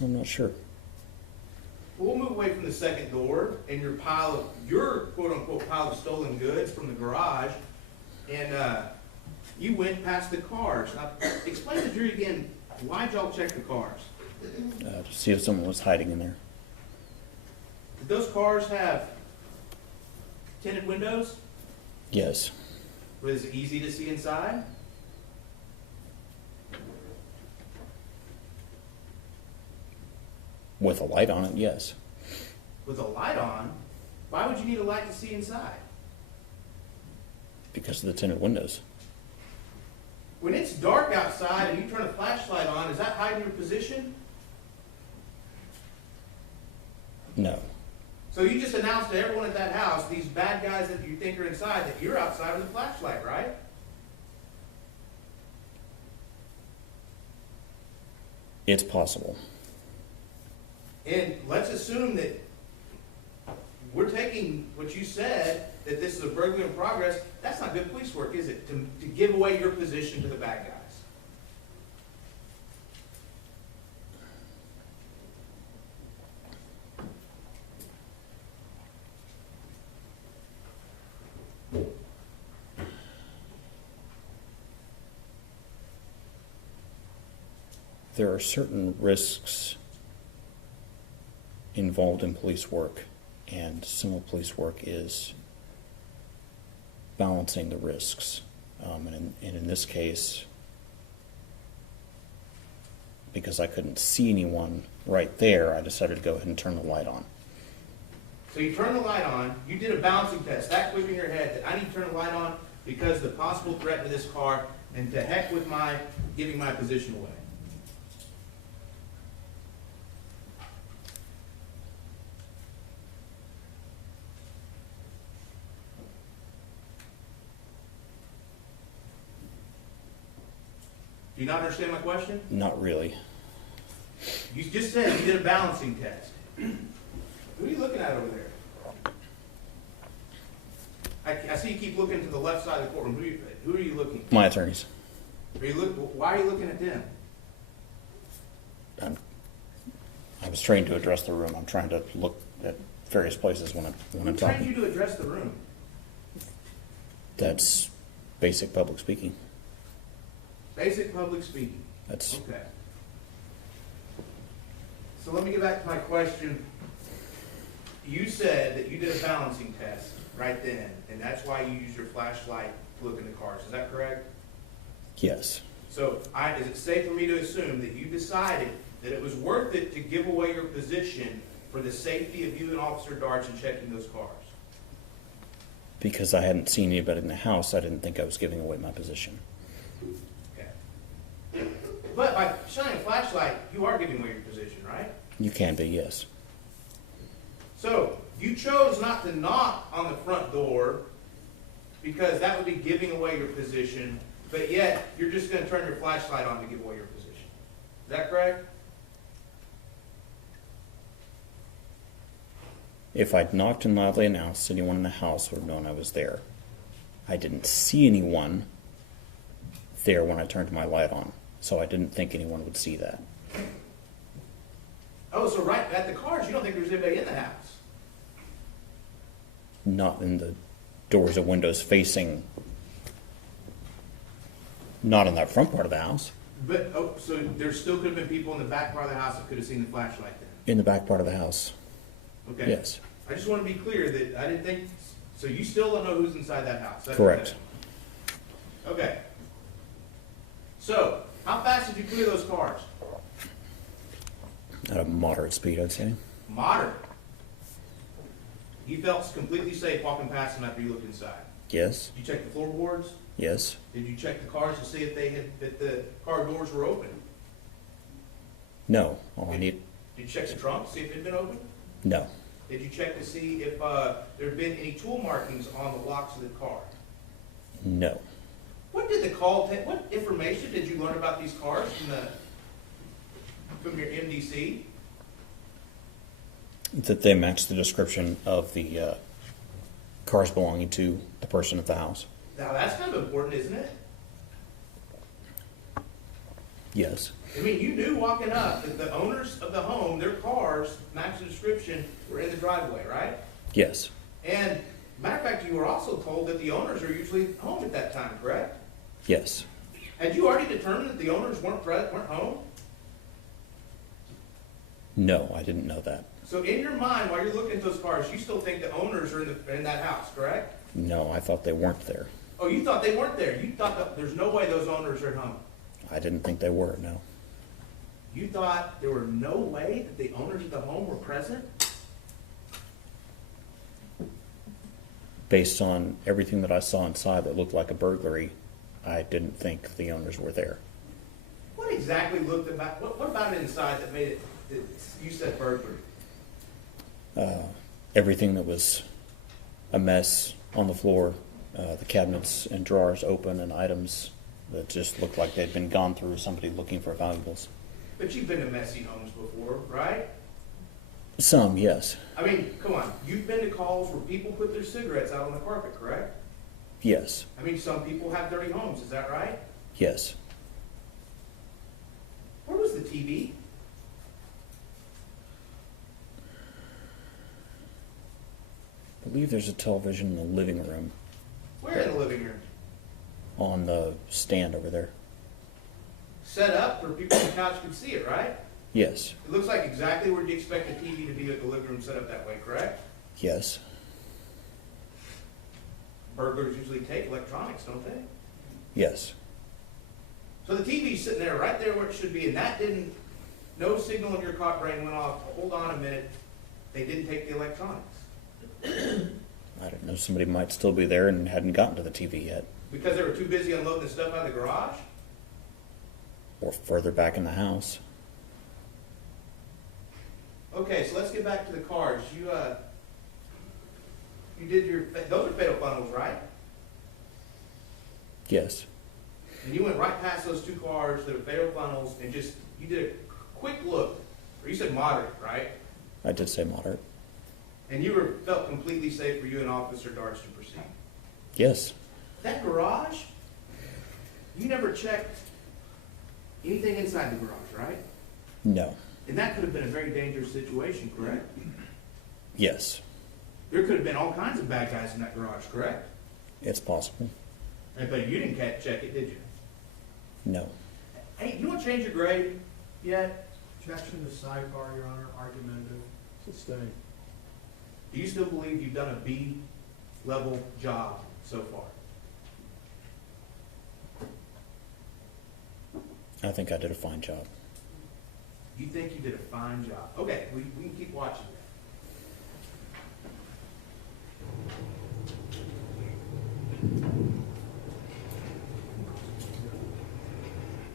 I'm not sure. We'll move away from the second door and your quote-unquote pile of stolen goods from the garage, and you went past the cars. Now, explain to the jury again, why'd y'all check the cars? To see if someone was hiding in there. Did those cars have tinted windows? Yes. Was it easy to see inside? With a light on it, yes. With a light on? Why would you need a light to see inside? Because of the tinted windows. When it's dark outside and you turn a flashlight on, is that hiding your position? No. So you just announced to everyone at that house, these bad guys that you think are inside, that you're outside with a flashlight, right? It's possible. And let's assume that we're taking what you said, that this is a burglary in progress. That's not good police work, is it? To give away your position to the bad guys. There are certain risks involved in police work, and some of police work is balancing the risks. And in this case, because I couldn't see anyone right there, I decided to go ahead and turn the light on. So you turn the light on, you did a balancing test, that quick in your head, that I need to turn the light on because the possible threat to this car, and to heck with my giving my position away. Do you not understand my question? Not really. You just said you did a balancing test. Who are you looking at over there? I see you keep looking to the left side of the courtroom. Who are you looking? My attorneys. Why are you looking at them? I was trained to address the room. I'm trying to look at various places when I'm Who trained talking. you to address the room? That's basic public speaking. Basic public speaking. That's Okay. So let me get back to my question. You said that you did a balancing test right then, and that's why you used your flashlight to look in the cars. Is that correct? yes. So is it safe for me to assume that you decided that it was worth it to give away your position for the safety of you and Officer Darch in checking those cars? Because I hadn't seen anybody in the house, I didn't think I was giving away my position. Okay. But by shining a flashlight, you are giving away your position, right? You can be, yes. So you chose not to knock on the front door because that would be giving away your position, but yet you're just going to turn your flashlight on to give away your position. Is that correct? If I'd knocked and loudly announced, anyone in the house would have known I was there. I didn't see anyone there when I turned my light on, so I didn't think anyone would see that. Oh, so right at the cars, you don't think there's anybody in the house? Not in the doors and windows facing, not in that front part of the house, But, oh, so there still could have been people in the back part of the house that could have seen the flashlight then? in the back part of the house. Okay. Yes, I just want to be clear that I didn't think, so you still don't know who's inside that house? That's correct. Okay. So, how fast did you clear those cars? At a moderate speed, I'd say. Moderate. You felt completely safe walking past them after you looked inside? Yes, Did you check the floorboards? yes, Did you check the cars to see if the car doors were open? no. All I need, Did you check the trunk, see if it had been open? no, Did you check to see if there had been any tool markings on the locks of the car? no. What did the what information did you learn about these cars from your MDC? That they match the description of the cars belonging to the person at the house. Now, that's kind of important, isn't it? Yes, I mean, you knew walking up that the owners of the home, their cars, match the description, were in the driveway, right? yes, And, matter of fact, you were also told that the owners are usually home at that time, correct? yes, Had you already determined that the owners weren't home? no, I didn't know that. So in your mind, while you're looking at those cars, you still think the owners are in that house, correct? No, I thought they weren't there. Oh, you thought they weren't there. You thought that there's no way those owners are at home. I didn't think they were, no. You thought there were no way that the owners of the home were present? Based on everything that I saw inside that looked like a burglary, I didn't think the owners were there. What exactly what about it inside that made it, that you said burglary? Everything that was a mess on the floor, the cabinets and drawers open, and items that just looked like they'd been gone through somebody looking for valuables. But you've been to messy homes before, right? Some, yes. I mean, come on. You've been to calls where people put their cigarettes out on the carpet, correct? Yes, I mean, some people have dirty homes. Is that right? yes. Where was the TV? I believe there's a television in the living room Where in the living room? on the stand over there. Set up where people on the couch could see it, right? Yes, It looks like exactly where you expect a TV to be at the living room set up that way, correct? yes, Burglars usually take electronics, don't they? yes, So the TV's sitting there, right there where it should be, and no signal in your caught brain went off. Hold on a minute. They didn't take the electronics. I didn't know somebody might still be there and hadn't gotten to the TV yet, Because they were too busy unloading the stuff out of the garage? or further back in the house. Okay, so let's get back to the cars. You did those are fatal funnels, right? Yes, And you went right past those two cars that are fatal funnels and you did a quick look, or you said moderate, right? I did say moderate. And you felt completely safe for you and Officer Darts to proceed. Yes, That garage, you never checked anything inside the garage, right? no, And that could have been a very dangerous situation, correct? yes, There could have been all kinds of bad guys in that garage, correct? it's possible. But you didn't check it, did you? No, Hey, you want to change your grade yet? Objection to sidebar, Your Honor, argumentative. Sustained. Do you still believe you've done a B-level job so far? I think I did a fine job. You think you did a fine job? Okay, we can keep watching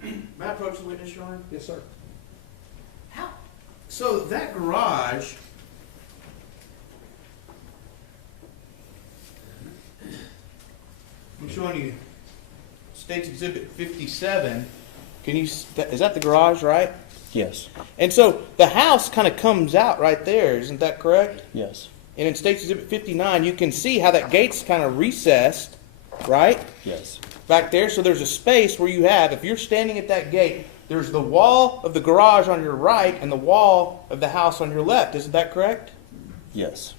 that. May I approach the witness, Your Honor? Yes, sir. How? So that garage, I'm showing you State's Exhibit 57. Is that the garage, right? Yes, And so the house kind of comes out right there, isn't that correct? yes, and in State's Exhibit 59, you can see how that gate's kind of recessed, right? Yes. Back there, so there's a space where you have, if you're standing at that gate, there's the wall of the garage on your right and the wall of the house on your left. Isn't that correct? Yes.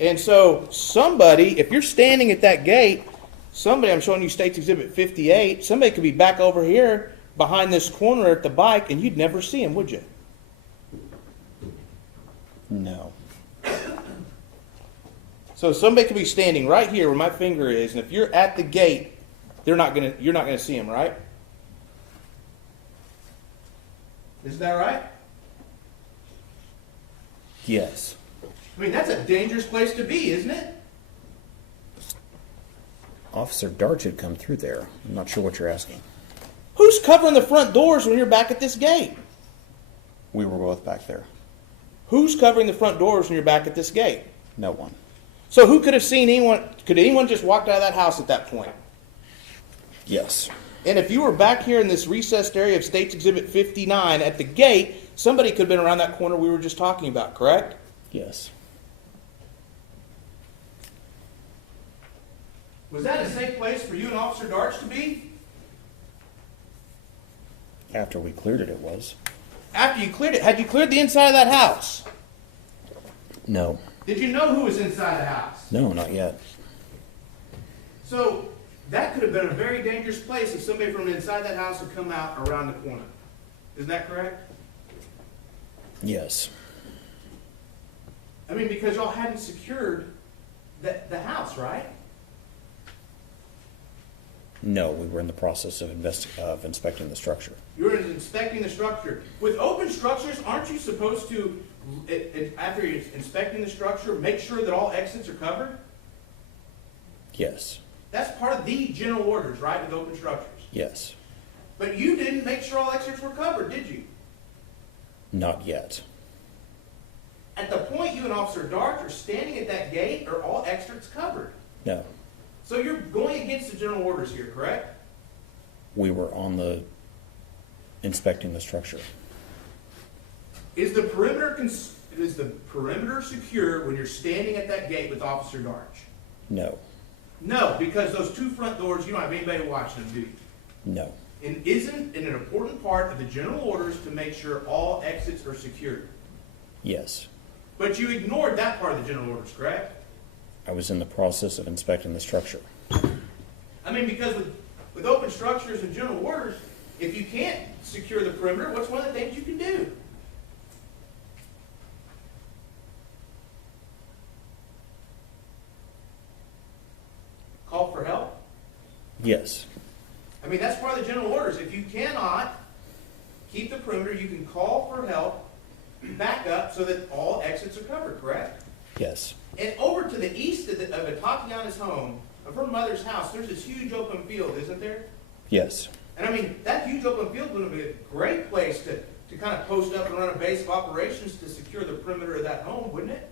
And so somebody, if you're standing at that gate, somebody, I'm showing you State's Exhibit 58, somebody could be back over here behind this corner at the bike and you'd never see him, would you? No. So somebody could be standing right here where my finger is, and if you're at the gate, you're not gonna see him, right? Isn't that right? Yes. I mean, that's a dangerous place to be, isn't it? Officer Darch had come through there. I'm not sure what you're asking. Who's covering the front doors when you're back at this gate? We were both back there. Who's covering the front doors when you're back at this gate? No one. So who could have seen anyone? Could anyone just walked out of that house at that point? Yes. And if you were back here in this recessed area of State's Exhibit 59 at the gate, somebody could have been around that corner we were just talking about, correct? Yes. Was that a safe place for you and Officer Darch to be? After we cleared it, it was. After you cleared it, had you cleared the inside of that house? No. Did you know who was inside the house? No, not yet. So that could have been a very dangerous place if somebody from inside that house had come out around the corner. Isn't that correct? Yes. I mean, because y'all hadn't secured the house, right? No, we were in the process of inspecting the structure. You were inspecting the structure. With open structures, aren't you supposed to, after you're inspecting the structure, make sure that all exits are covered? Yes. That's part of the general orders, right, with open structures. Yes. But you didn't make sure all exits were covered, did you? Not yet. At the point you and Officer Darch are standing at that gate, are all exits covered? No. So you're going against the general orders here, correct? We were on the inspecting the structure. Is the perimeter secure when you're standing at that gate with Officer Darch? No. No, because those two front doors, you don't have anybody watching them, do you? No. And isn't it an important part of the general orders to make sure all exits are secured? Yes. But you ignored that part of the general orders, correct? I was in the process of inspecting the structure. I mean, because with open structures and general orders, if you can't secure the perimeter, what's one of the things you can do? Call for help? Yes. I mean, that's part of the general orders. If you cannot keep the perimeter, you can call for help, back up so that all exits are covered, correct? Yes. And over to the east of Atatiana's home, of her mother's house, there's this huge open field, isn't there? Yes. And I mean, that huge open field would be a great place to kind of post up and run a base of operations to secure the perimeter of that home, wouldn't it?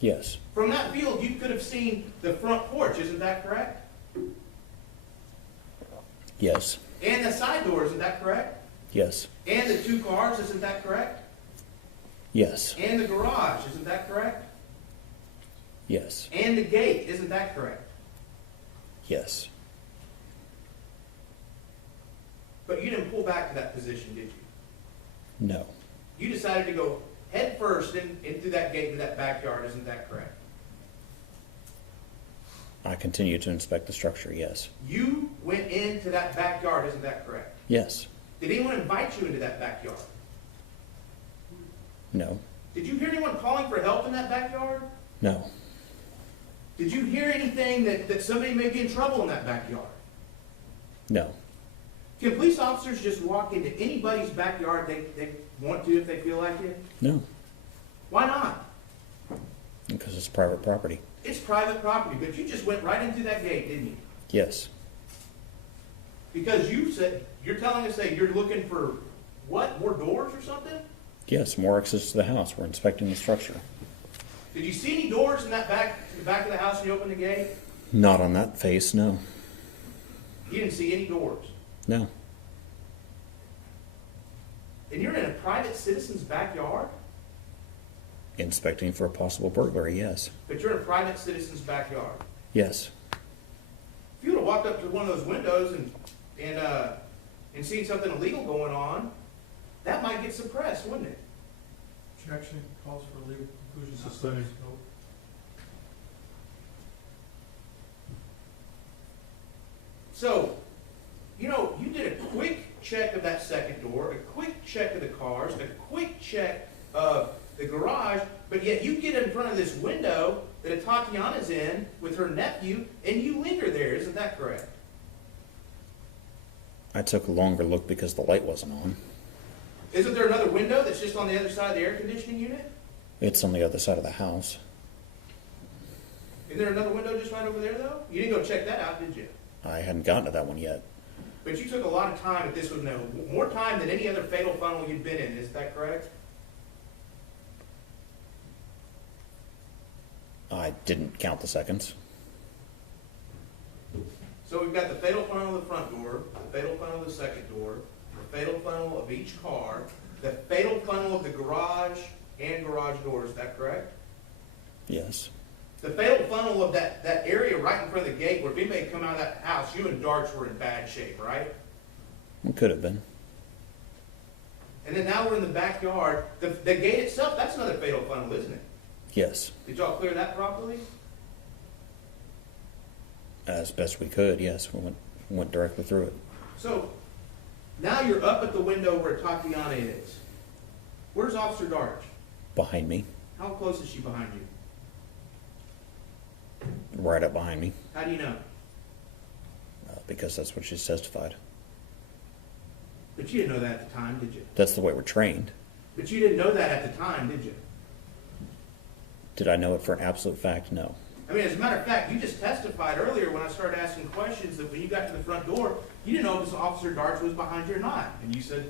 Yes. From that field, you could have seen the front porch, isn't that correct? Yes. And the side door, isn't that correct? Yes. And the two cars, isn't that correct? Yes. And the garage, isn't that correct? Yes. And the gate, isn't that correct? Yes. But you didn't pull back to that position, did you? No. You decided to go head first into that gate, into that backyard, isn't that correct? I continue to inspect the structure, yes. You went into that backyard, isn't that correct? Yes. Did anyone invite you into that backyard? No. Did you hear anyone calling for help in that backyard? No. Did you hear anything that somebody may be in trouble in that backyard? No. Can police officers just walk into anybody's backyard they want to if they feel like it? No. Why not? Because it's private property. It's private property, but you just went right into that gate, didn't you? Yes. Because you're telling us that you're looking for what? More doors or something? Yes, more access to the house. We're inspecting the structure. Did you see any doors in the back of the house when you opened the gate? Not on that face, no. You didn't see any doors. No. And you're in a private citizen's backyard? Inspecting for a possible burglary, yes. But you're in a private citizen's backyard. Yes. If you would have walked up to one of those windows and seen something illegal going on, that might get suppressed, wouldn't it? Objection, calls for legal conclusion. Sustained. So, you did a quick check of that second door, a quick check of the cars, a quick check of the garage, but yet you get in front of this window that Atatiana's in with her nephew, and you linger there. Isn't that correct? I took a longer look because the light wasn't on. Isn't there another window that's just on the other side of the air conditioning unit? It's on the other side of the house. Is there another window just right over there, though? You didn't go check that out, did you? I hadn't gotten to that one yet. But you took a lot of time at this window, more time than any other fatal funnel you'd been in. Is that correct? I didn't count the seconds. So we've got the fatal funnel of the front door, the fatal funnel of the second door, the fatal funnel of each car, the fatal funnel of the garage and garage doors. Is that correct? Yes. The fatal funnel of that area right in front of the gate where if anybody had come out of that house, you and Darts were in bad shape, right? It could have been. And then now we're in the backyard. The gate itself, that's another fatal funnel, isn't it? Yes. Did y'all clear that properly? As best we could, yes. We went directly through it. So now you're up at the window where Tatiana is. Where's Officer Darch? Behind me. How close is she behind you? Right up behind me. How do you know? Because that's what she's testified. But you didn't know that at the time, did you? That's the way we're trained. But you didn't know that at the time, did you? Did I know it for an absolute fact? No. I mean, as a matter of fact, you just testified earlier when I started asking questions that when you got to the front door, you didn't know if Officer Darch was behind you or not. And you said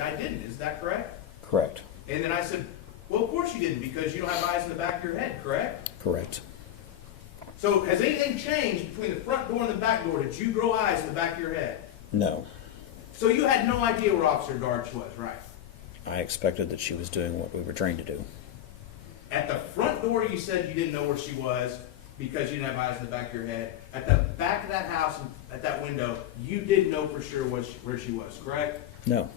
I didn't. Is that correct? Correct. And then I said, well, of course you didn't because you don't have eyes in the back of your head, correct? Correct. So has anything changed between the front door and the back door? Did you grow eyes in the back of your head? No. So you had no idea where Officer Darch was, right? I expected that she was doing what we were trained to do. At the front door, you said you didn't know where she was because you didn't have eyes in the back of your head. At the back of that house, at that window, you didn't know for sure where she was, correct? No.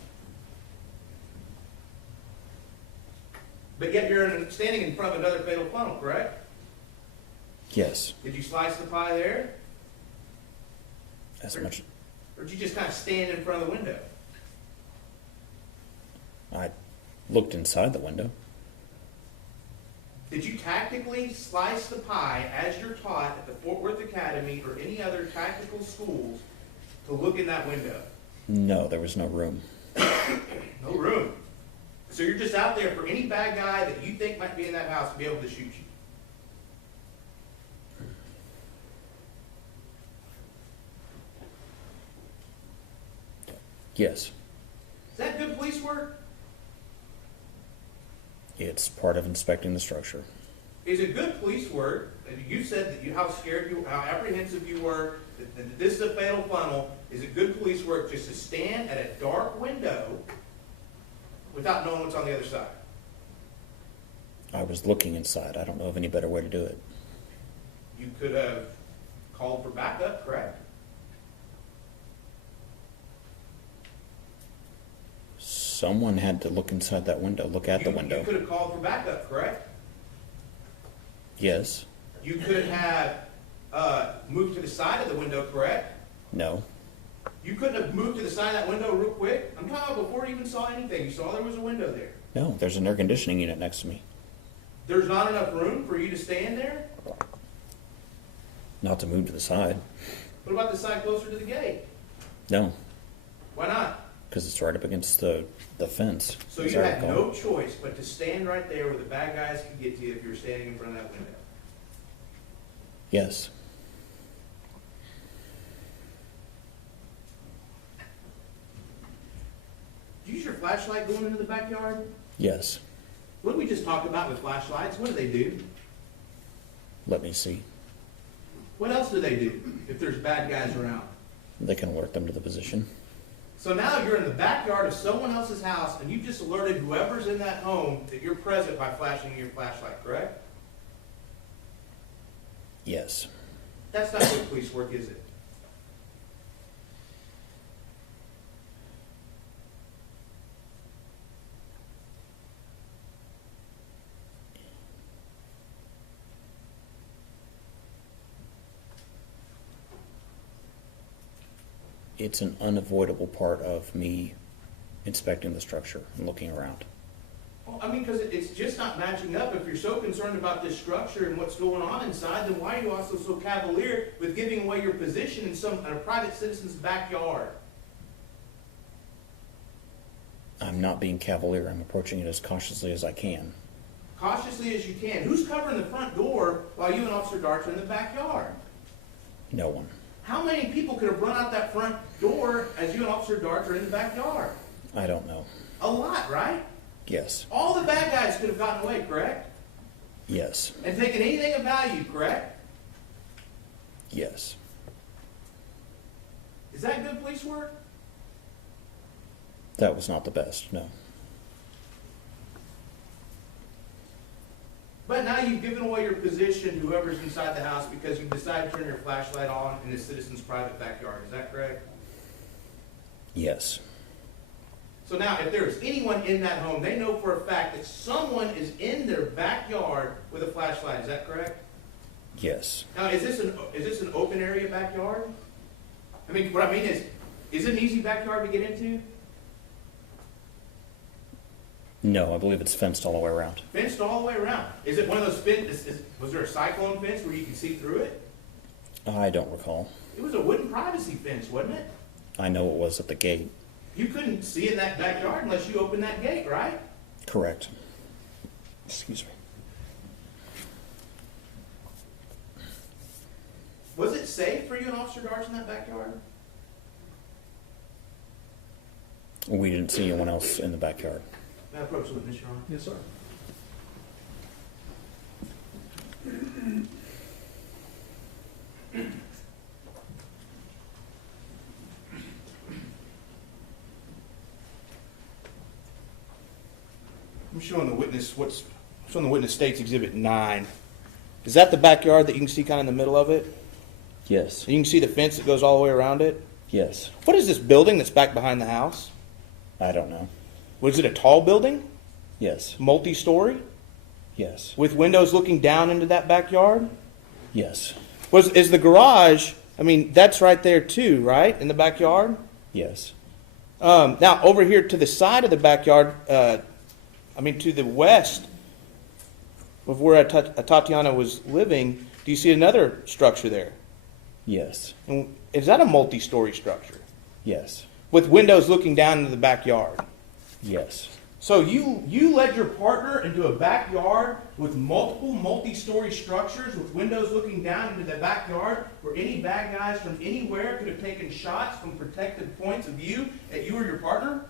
But yet you're standing in front of another fatal funnel, correct? Yes. Did you slice the pie there? As much. Or did you just kind of stand in front of the window? I looked inside the window. Did you tactically slice the pie as you're taught at the Fort Worth Academy or any other tactical schools to look in that window? No, there was no room. No room. So you're just out there for any bad guy that you think might be in that house to be able to shoot you. Yes. Is that good police work? It's part of inspecting the structure. Is it good police work? You said that how scared you, how apprehensive you were, that this is a fatal funnel. Is it good police work just to stand at a dark window without knowing what's on the other side? I was looking inside. I don't know of any better way to do it. You could have called for backup, correct? Someone had to look inside that window, look at the You window. could have called for backup, correct? Yes. You could have moved to the side of the window, correct? No. You couldn't have moved to the side of that window real quick? I'm talking about before you even saw anything. You saw there was a window there. No, there's an air conditioning unit next to me. There's not enough room for you to stand there? Not to move to the side. What about the side closer to the gate? No, Why not? because it's right up against the fence. So as you I had recall. no choice but to stand right there where the bad guys could get to you if you were standing in front of that window. Yes. Did you use your flashlight going into the backyard? Yes. What did we just talk about with flashlights? What do they do? Let me see. What else do they do if there's bad guys around? They can alert them to the position. So now you're in the backyard of someone else's house, and you just alerted whoever's in that home that you're present by flashing your flashlight, correct? Yes. That's not good police work, is it? It's an unavoidable part of me inspecting the structure and looking around. Well, I mean, because it's just not matching up. If you're so concerned about this structure and what's going on inside, then why are you also so cavalier with giving away your position in a private citizen's backyard? I'm not being cavalier. I'm approaching it as cautiously as I can. Cautiously as you can. Who's covering the front door while you and Officer Darts are in the backyard? No one. How many people could have run out that front door as you and Officer Darts are in the backyard? I don't know. A lot, right? Yes. All the bad guys could have gotten away, correct? Yes. And taken anything of value, correct? Yes. Is that good police work? That was not the best, no. But now you've given away your position to whoever's inside the house because you decided to turn your flashlight on in a citizen's private backyard. Is that correct? Yes. So now, if there's anyone in that home, they know for a fact that someone is in their backyard with a flashlight. Is that correct? Yes. Now, is this an open area backyard? I mean, what I mean is it an easy backyard to get into? No, I believe it's fenced all the way around. Fenced all the way around. Is it one of those was there a cyclone fence where you could see through it? I don't recall. It was a wooden privacy fence, wasn't it? I know it was at the gate. You couldn't see in that backyard unless you opened that gate, right? Correct. Excuse me. Was it safe for you and Officer Darts in that backyard? We didn't see anyone else in the backyard. May I approach the witness, Your Honor? Yes, sir. I'm showing the witness State's Exhibit 9. Is that the backyard that you can see kind of in the middle of it? Yes. You can see the fence that goes all the way around it? Yes. What is this building that's back behind the house? I don't know. Was it a tall building? Yes. Multi-story? Yes. With windows looking down into that backyard? Yes. Is the garage, I mean, that's right there too, right? In the backyard? Yes. Now, over here to the side of the backyard, to the west of where Atatiana was living, do you see another structure there? Yes. And is that a multi-story structure? Yes. With windows looking down into the backyard? Yes. So you led your partner into a backyard with multiple multi-story structures with windows looking down into the backyard where any bad guys from anywhere could have taken shots from protected points of view at you or your partner?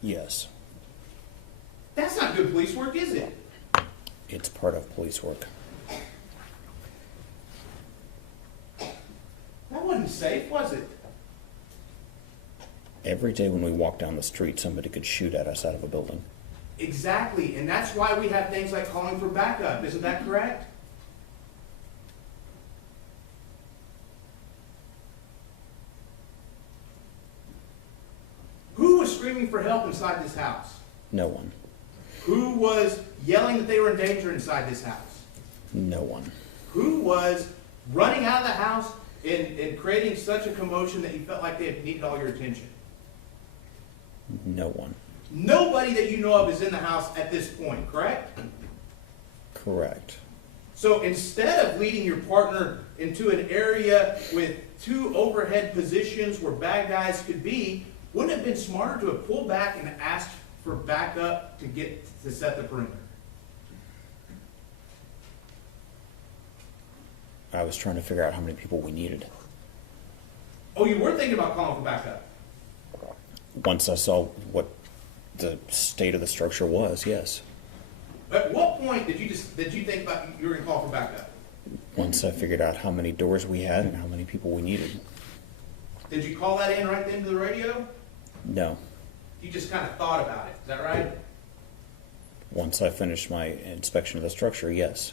Yes. That's not good police work, is it? It's part of police work. That wasn't safe, was it? Every day when we walk down the street, somebody could shoot at us out of a building. Exactly, and that's why we have things like calling for backup. Isn't that correct? Who was screaming for help inside this house? No one. Who was yelling that they were in danger inside this house? No one. Who was running out of the house and creating such a commotion that you felt like they needed all your attention? No one. Nobody that you know of is in the house at this point, correct? Correct. So instead of leading your partner into an area with two overhead positions where bad guys could be, wouldn't it have been smarter to have pulled back and asked for backup to set the perimeter? I was trying to figure out how many people we needed. Oh, you were thinking about calling for backup? Once I saw what the state of the structure was, yes. At what what point did you think about you were gonna call for backup? Once I figured out how many doors we had and how many people we needed. Did you call that in right then to the radio? No. You just kind of thought about it, is that right? Once I finished my inspection of the structure, yes.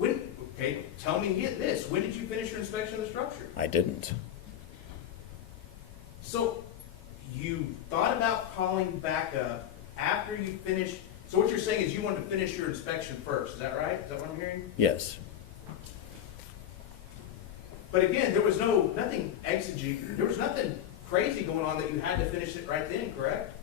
Okay, tell me this, when did you finish your inspection of the structure? I didn't. So, you thought about calling backup after you finished, so what you're saying is you wanted to finish your inspection first, is that right? Is that what I'm hearing? Yes. But again, there was nothing exigent, there was nothing crazy going on that you had to finish it right then, correct?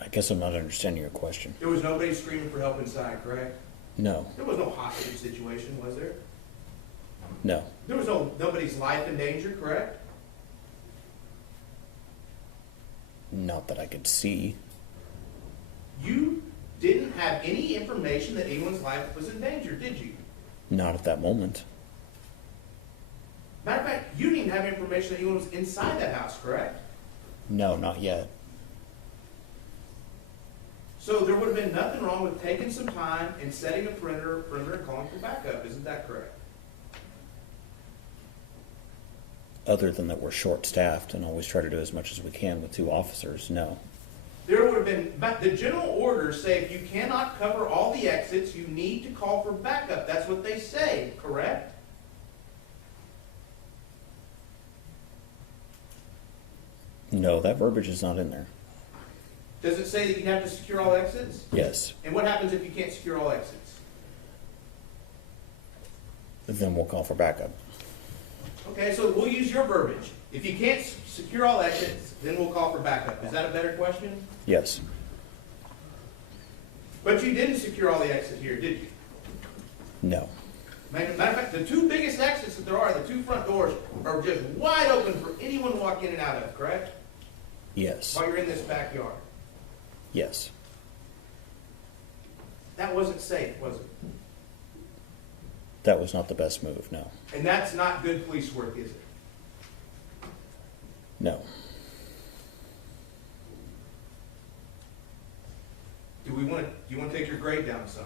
I guess I'm not understanding your question. There was nobody screaming for help inside, correct? No. There was no hostage situation, was there? No. There was nobody's life in danger, correct? Not that I could see. You didn't have any information that anyone's life was in danger, did you? Not at that moment. Matter of fact, you didn't even have information that anyone was inside that house, correct? No, not yet. So there would have been nothing wrong with taking some time and setting a perimeter and calling for backup, isn't that correct? Other than that we're short-staffed and always try to do as much as we can with 2 officers, no. There would have been, but the general orders say if you cannot cover all the exits, you need to call for backup. That's what they say, correct? No, that verbiage is not in there. Does it say that you have to secure all exits? Yes. And what happens if you can't secure all exits? Then we'll call for backup. Okay, so we'll use your verbiage. If you can't secure all exits, then we'll call for backup. Is that a better question? Yes. But you didn't secure all the exits here, did you? No. Matter of fact, the 2 biggest exits that there are, the 2 front doors, are just wide open for anyone to walk in and out of, correct? Yes. While you're in this backyard. Yes. That wasn't safe, was it? That was not the best move, no. And that's not good police work, is it? No. Do you want to take your grade down some?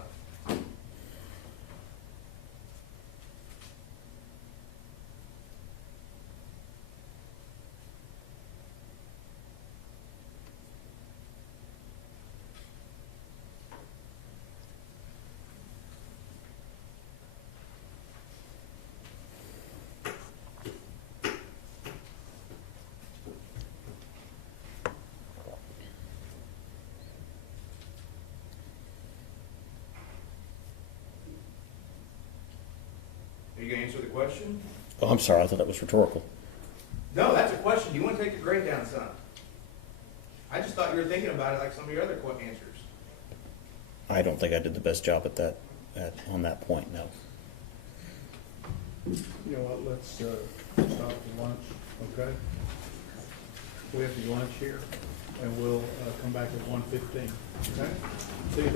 Are you going to answer the question? Oh, I'm sorry. I thought that was rhetorical. No, that's a question. Do you want to take your grade down some? I just thought you were thinking about it like some of your other answers. I don't think I did the best job at that, on that point, no. You know what, let's stop for lunch, okay? We have the lunch here, and we'll come back at 1:15, okay? See you.